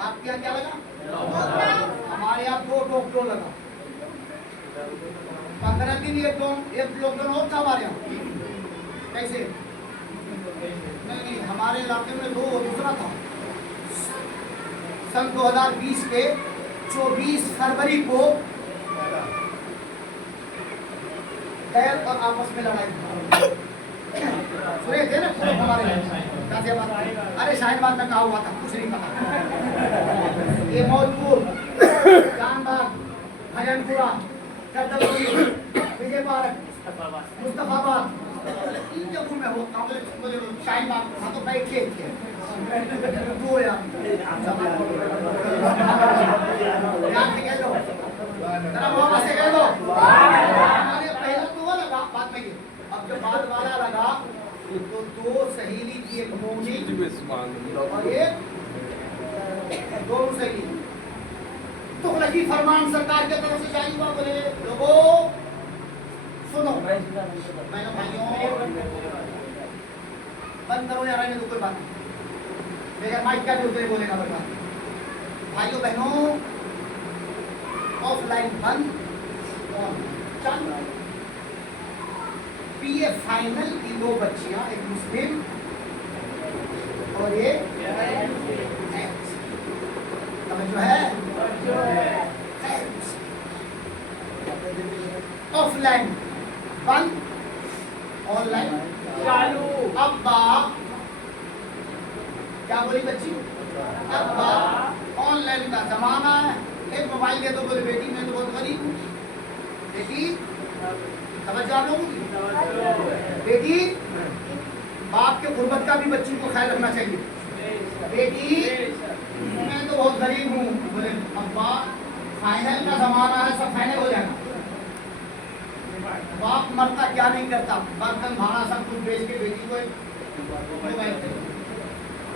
आपके यहाँ क्या लगा? हमारे यहाँ 2 लॉकडाउन लगा, 15 दिन एक लॉकडाउन और था हमारे यहाँ। कैसे? नहीं, हमारे इलाके में दूसरा था। सन 2020 के 24 फरवरी को गैर और आपस में लड़ाई सुने थे ना पूरे हमारे। अरे शाहीनबाग में कहा हुआ था, कुछ नहीं पता। ये मौजपुर, जानबाग, भजनपुरा, करदलपुरी, विजय पार्क, मुस्तफाबाद, इन जगहों में वो कांग्रेस शाहीनबाग वहाँ तो बैठे थे। दो यार से कह दो, जरा मोहब्बत से कह दो। हमारे पहला तो लगा, बाद में अब जब बाद वाला लगा तो 2 सहेली की एक मौनी और एक दोनों सहेली तो लगी फरमान सरकार की तरफ से जारी हुआ। बोले लोगों सुनो, मैंने भाइयों बंद करो यार, तो कोई बात नहीं, मेरा माइक का भी उतरे बोलेगा बेटा। भाइयों बहनों, ऑफलाइन बंद और चल बीए फाइनल की 2 बच्चियां, एक मुस्लिम और एक जो है ऑफलाइन बंद, ऑनलाइन चालू। अब्बा क्या बोली बच्ची? अब्बा ऑनलाइन का जमाना है, एक मोबाइल दे दो। बोले बेटी मैं तो बहुत गरीब हूँ। बेटी समझ लोगी, बेटी बाप के गुर्बत का भी बच्ची को ख्याल रखना चाहिए। बेटी मैं तो बहुत गरीब हूँ। बोले अब्बा फाइनल का जमाना है, सब फाइनल हो जाएगा। बाप मरता क्या नहीं करता, बर्तन भाड़ा सब कुछ बेच के बेटी को मोबाइल दे।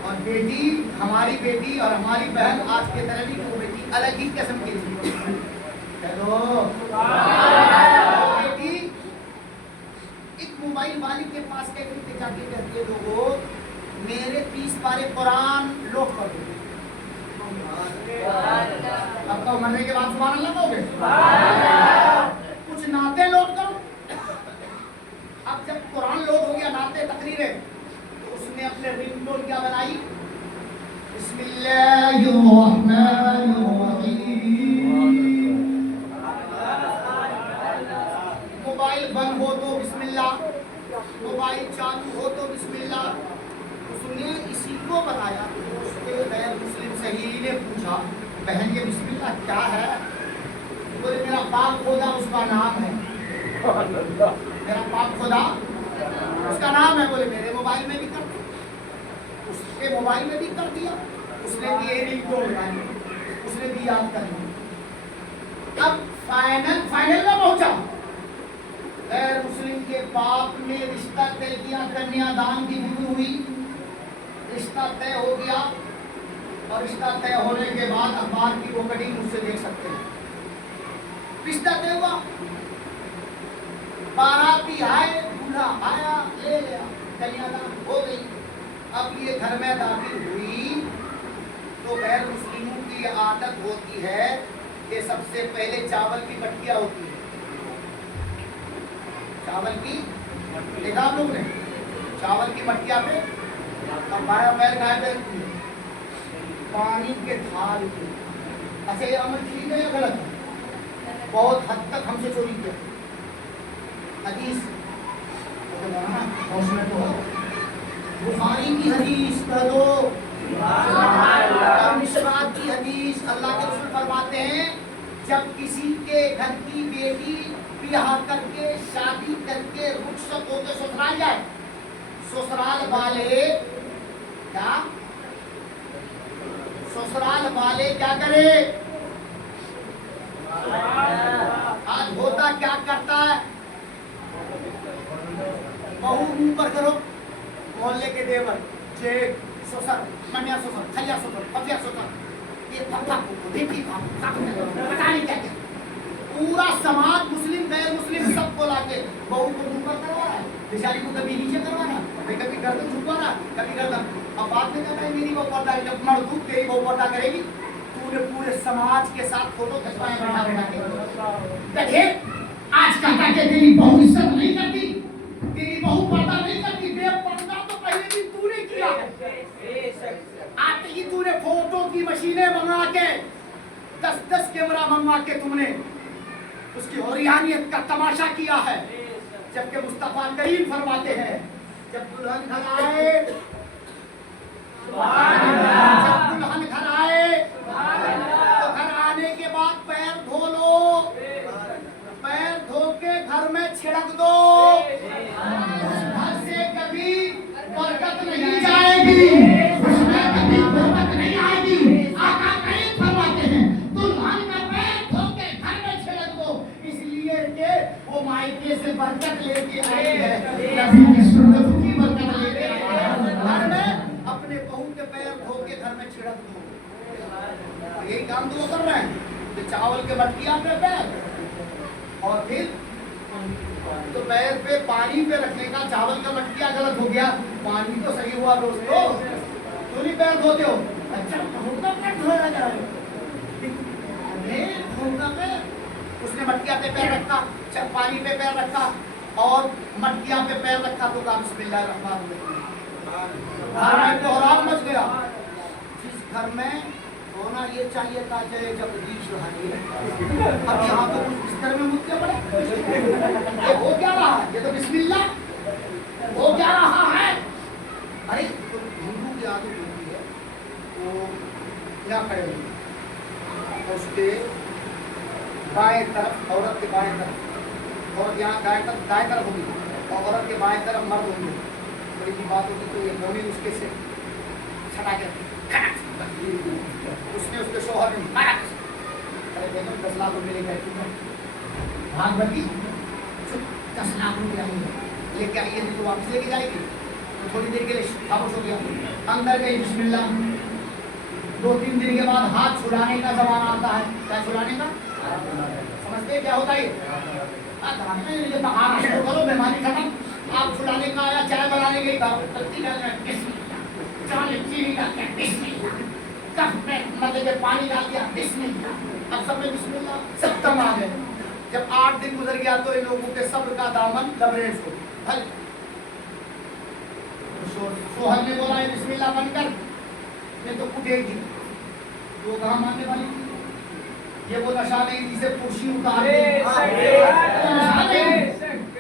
और बेटी, हमारी बेटी और हमारी बहन आज के तरह भी वो बेटी अलग ही किस्म की थी। चलो बेटी एक मोबाइल मालिक के पास कहते जाके कहती है लोगों मेरे 30 पारे कुरान लोड कर दो। अब तो मरने के बाद सुभान अल्लाह कहोगे? कुछ नाते लोड करो। अब जब कुरान लोड हो गया, नाते तकरीरें, तो उसने अपने रिंगटोन क्या बनाई? मोबाइल बंद हो तो बिस्मिल्लाह, मोबाइल चालू हो तो बिस्मिल्लाह। उसने इसी को बताया। उसके गैर मुस्लिम सहेली ने पूछा बहन ये बिस्मिल्लाह क्या है? बोले मेरा पाक खुदा उसका नाम है। मेरा पाक खुदा उसका नाम है। बोले मेरे मोबाइल में भी कर दिया, उसके मोबाइल में भी कर दिया, उसने भी ये रिंगटोन लगाई, उसने भी याद कर लिया। अब फाइनल में पहुंचा। गैर मुस्लिम के बाप ने रिश्ता तय किया, कन्यादान की विधि हुई, रिश्ता तय हो गया। और रिश्ता तय होने के बाद अखबार की वो कटिंग मुझसे देख सकते हैं। رشتہ طے ہوا، باراتی آئے، دولہا آیا، لے لیا، کنیادان ہو گئی. اب یہ گھر میں داخل ہوئی تو غیر مسلموں کی یہ عادت ہوتی ہے کہ سب سے پہلے چاول کی مٹکیاں ہوتی ہے. چاول کی دیکھا آپ لوگ نے، چاول کی مٹکیاں پہ اب بایاں پیر دائیں پیر پانی کے تھال کی. اچھا یہ عمل ٹھیک ہے یا غلط ہے؟ بہت حد تک ہم سے چوری کیا. حدیث ہوش میں تو ہو، بخاری کی حدیث کہہ دو اور مشکات کی حدیث. اللہ کے رسول فرماتے ہیں جب کسی کے گھر کی بیٹی بیاہ کر کے شادی کر کے رخصت ہو کے سسرال جائے، سسرال والے کیا، سسرال والے کیا کرے؟ آج ہوتا کیا کرتا ہے، بہو منہ پر کرو، محلے کے دیور، جیٹ، سسر، منیا سسر، کھیا سسر، پھپیا سسر، یہ پھپا کو ڈھٹی کا پتہ نہیں کیا کیا، پورا سماج مسلم غیر مسلم سب کو لا کے بہو کو منہ پر کروا رہا ہے، بیچاری کو کبھی نیچے کروانا، کبھی گردن جھکوانا، کبھی گردن. اب بعد میں کہتا ہے میری بہو پردہ ہے، جب مردوں تیری بہو پردہ کرے گی تو نے پورے سماج کے ساتھ فوٹو کھنچوائے بیٹھا بیٹھا کے. دیکھیں آج کہتا کہ تیری بہو عزت نہیں کرتی، تیری بہو پردہ نہیں کرتی، بے پردہ تو پہلے بھی تو نے کیا ہے. آتے ہی تو نے فوٹو کی مشینیں منگا کے 10 کیمرہ منگوا کے تم نے اس کی حریانیت کا تماشا کیا ہے. جبکہ مصطفیٰ کریم فرماتے ہیں جب دلہن گھر آئے، جب دلہن گھر آئے تو گھر آنے کے بعد پیر دھو لو، پیر دھو کے گھر میں چھڑک دو، اس گھر سے کبھی برکت نہیں جائے گی، اس میں کبھی برکت نہیں آئے گی. آقا کریم فرماتے ہیں دلہن کا پیر دھو کے گھر میں چھڑک دو، اس لیے کہ وہ مائکے سے برکت لے کے آئی ہے، نبی کی سنت کی برکت لے کے آئی ہے. گھر میں اپنے بہو کے پیر دھو کے گھر میں چھڑک دو. یہی کام تو وہ کر رہے ہیں کہ چاول کے مٹکیاں پہ پیر اور پھر تو پیر پہ پانی پہ رکھنے کا، چاول کا مٹکیا غلط ہو گیا، پانی تو صحیح ہوا دوستو، تو نہیں پیر دھوتے ہو. اچھا بہو کا پیر دھویا جا رہا ہے، بہو کا پیر، اس نے مٹکیا پہ پیر رکھا، پانی پہ پیر رکھا اور مٹکیا پہ پیر رکھا تو کہا بسم اللہ الرحمن الرحیم. گھر میں کوہرام مچ گیا. جس گھر میں ہونا یہ چاہیے تھا کہ جگدیش رہانی ہے، اب یہاں تو کچھ بستر میں مجھ کے پڑے. یہ ہو کیا رہا ہے؟ یہ تو بسم اللہ ہو کیا رہا ہے. ارے تو ہندو کی عادت ہوتی ہے وہ یہاں کھڑے ہوئے، اس کے بائیں طرف عورت کے بائیں طرف، اور یہاں دائیں طرف ہوگی اور عورت کے بائیں طرف مرد ہوں گے. بڑی کی بات ہوگی تو یہ مونی اس کے سے چھٹا کے اس نے اس کے شوہر نے مارا. ارے بیگم 10 لاکھ روپے لے کے بھاگ بندی 10 لاکھ روپے آئی ہے لے کے آئیے تو واپس لے کے جائے گی. تو تھوڑی دیر کے لیے خاموش ہو گیا، اندر گئی بسم اللہ. 2-3 دن کے بعد ہاتھ چھڑانے کا زمانہ آتا ہے. کیا چھڑانے کا؟ سمجھتے کیا ہوتا ہے؟ یہ بہار شروع کرو، مہمانی ختم، آپ چھڑانے کا آیا، چائے بنانے گئی چینی ڈال کے بسم اللہ، کپ میں مطلب کہ پانی ڈال دیا بسم اللہ. اب سب میں بسم اللہ، سب تم آ گئے. جب 8 دن گزر گیا تو ان لوگوں کے صبر کا دامن لبریز ہو گیا. شوہر نے بولا بسم اللہ بند کر، یہ تو اٹھے گی. وہ کہاں ماننے والی تھی؟ یہ وہ نشہ نہیں جسے پرشی اتار دی.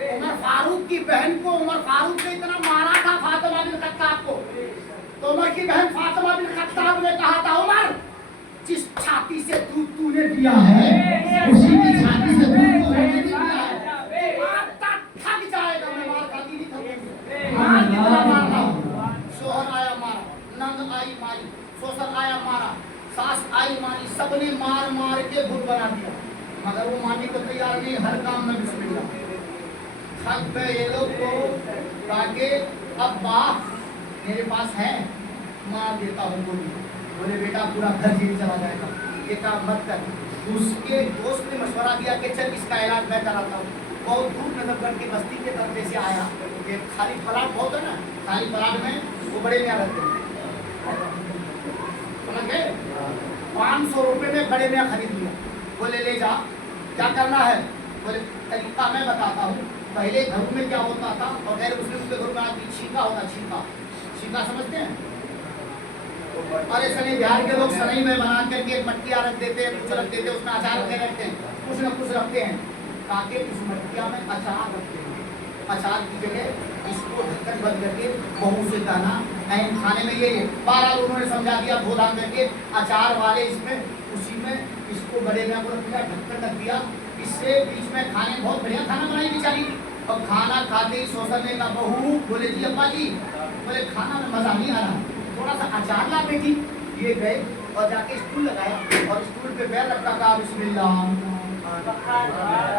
عمر فاروق کی بہن کو عمر فاروق نے اتنا مارا تھا فاطمہ بن خطاب کو، تو عمر کی بہن فاطمہ بن خطاب نے کہا تھا عمر جس چھاتی سے دودھ تو نے دیا ہے اسی کی چھاتی سے دودھ تو نے دیا ہے. مارتا تھک جائے گا، میں مار کھاتی نہیں تھکوں، مار کتنا مارنا. شوہر آیا مارا، نند آئی ماری، سسر آیا مارا، ساس آئی ماری، سب نے مار مار کے بت بنا دیا. مگر وہ ماننے کو تیار نہیں، ہر کام میں بسم اللہ. تھک گئے یہ لوگ کو تاکہ اب میرے پاس ہے مار دیتا ہوں گولی. بولے بیٹا پورا گھر جیل چلا جائے گا، یہ کام مت کر. اس کے دوست نے مشورہ دیا کہ چل اس کا علاج میں کراتا ہوں. بہت دور نظفگڑھ کی بستی کے طرف سے آیا. یہ خالی پلاٹ بہت ہے نا, خالی پلاٹ میں وہ بڑے میاں رہتے ہیں, سمجھ گئے. 500 روپے میں بڑے میاں خرید لیا. بولے لے جا, کیا کرنا ہے؟ بولے طریقہ میں بتاتا ہوں. پہلے گھروں میں کیا ہوتا تھا, اور غیر مسلم کے گھروں میں آدمی چھینکا ہوتا, چھینکا سمجھتے ہیں. اور ایسے نہیں, بہار کے لوگ سنئی میں بنا کر کے ایک مٹکیا رکھ دیتے ہیں, کچھ رکھ دیتے ہیں, اس میں اچار رکھتے ہیں, کچھ نہ کچھ رکھتے ہیں تاکہ اس مٹکیا میں اچار رکھتے ہیں. اچار کی جگہ اس کو ڈھکن بند کر کے بہو سے کہنا این کھانے میں یہ بارہ انہوں نے سمجھا دیا, دھو دھا کر کے اچار والے اس میں اسی میں اس کو بڑے میں رکھ دیا, ڈھکن رکھ دیا. اس سے بیچ میں کھانے بہت بڑھیا کھانا بنائی بیچاری. اور کھانا کھاتے ہی سوسر نے کہا بہو, بولے جی ابا جی, بولے کھانا میں مزہ نہیں آ رہا, تھوڑا سا اچار لا بیٹی. یہ گئے اور جا کے اسٹول لگایا اور اسٹول پہ پیر رکھا, کہا بسم اللہ.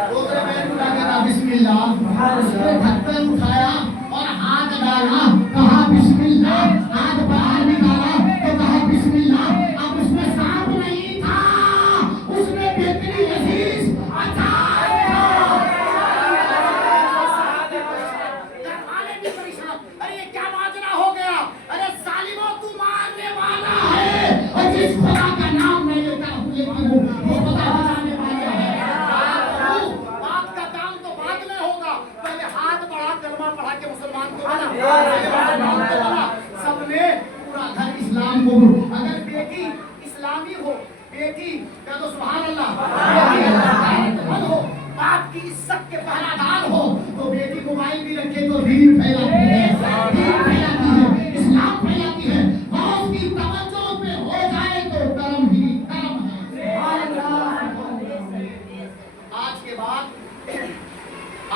دوسرے پیر اٹھا کے کہا بسم اللہ. اس نے ڈھکن اٹھایا اور ہاتھ ڈالا, کہا بسم اللہ. ہاتھ باہر نکالا تو کہا بسم اللہ. اب اس میں سانپ نہیں تھا, اس میں بہترین عزیز اچار تھا. ارے یہ کیا ماجرا ہو گیا؟ ارے ظالموں, تو مارنے والا ہے, اور جس خدا کا نام میں لیتا ہوں وہ خدا بچانے والا ہے. بات کا کام تو بعد میں ہوگا, پہلے ہاتھ بڑھا, کلمہ پڑھا کے مسلمان کو بنا. سب نے پورا گھر اسلام کو. اگر بیٹی اسلامی ہو, بیٹی کہہ دو سبحان اللہ, بیٹی ہو, باپ کی عزت کے پہرا دار ہو, تو بیٹی موبائل بھی رکھے تو دین پھیلاتی ہے, اسلام پھیلاتی ہے. اور اس کی توجہ پہ ہو جائے تو کرم ہی کرم ہے. آج کے بعد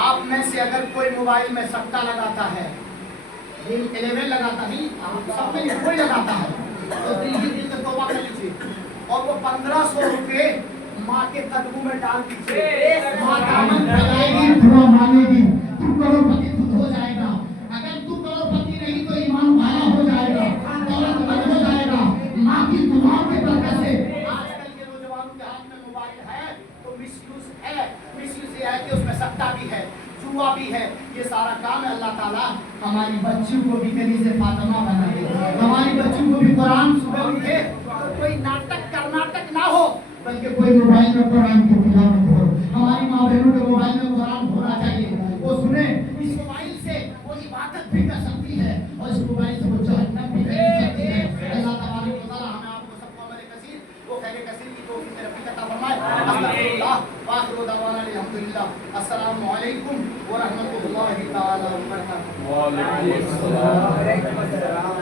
آپ میں سے اگر کوئی موبائل میں سٹا لگاتا ہے, 11 لگاتا نہیں, سب میں کوئی لگاتا ہے, تو دل سے توبہ کر لیجیے اور وہ 1500 روپے ماں کے قدموں میں ڈال دیجیے. ماں دامن پھیلائے گی, دعا مانگے گی, تو کروڑپتی خود ہو جائے گا. اگر تو کروڑپتی نہیں تو ایمان والا ہو جائے گا, دولت مند ہو جائے گا ماں کی دعاؤں کی برکت سے. آج کل کے نوجوانوں کے ہاتھ میں موبائل ہے تو مس یوز ہے. مس یوز یہ ہے کہ اس میں سٹا بھی ہے, جوا بھی ہے. یہ سارا کام ہے. اللہ تعالیٰ ہماری بچیوں کو بھی کنیز فاطمہ بنا دے, ہماری بچیوں کو بھی قرآن صبح اٹھے تو کوئی ناٹک کرناٹک نہ ہو, بلکہ کوئی موبائل میں قرآن کی تلاوت ہو. ہماری ماں بہنوں کے موبائل میں قرآن ہونا چاہیے, وہ سنیں. اس موبائل سے وہ عبادت بھی کر سکتی ہے اور اس موبائل سے وہ جہنم بھی کر سکتی ہے. اللہ تبارک و تعالیٰ ہمیں آپ کو سب کو عمل کثیر, وہ خیر کثیر کی توفیق رفیق عطا فرمائے. استغفراللہ وآخر دعوانا الحمدللہ. السلام علیکم ورحمۃ اللہ تعالی وبرکاتہ. وعلیکم السلام.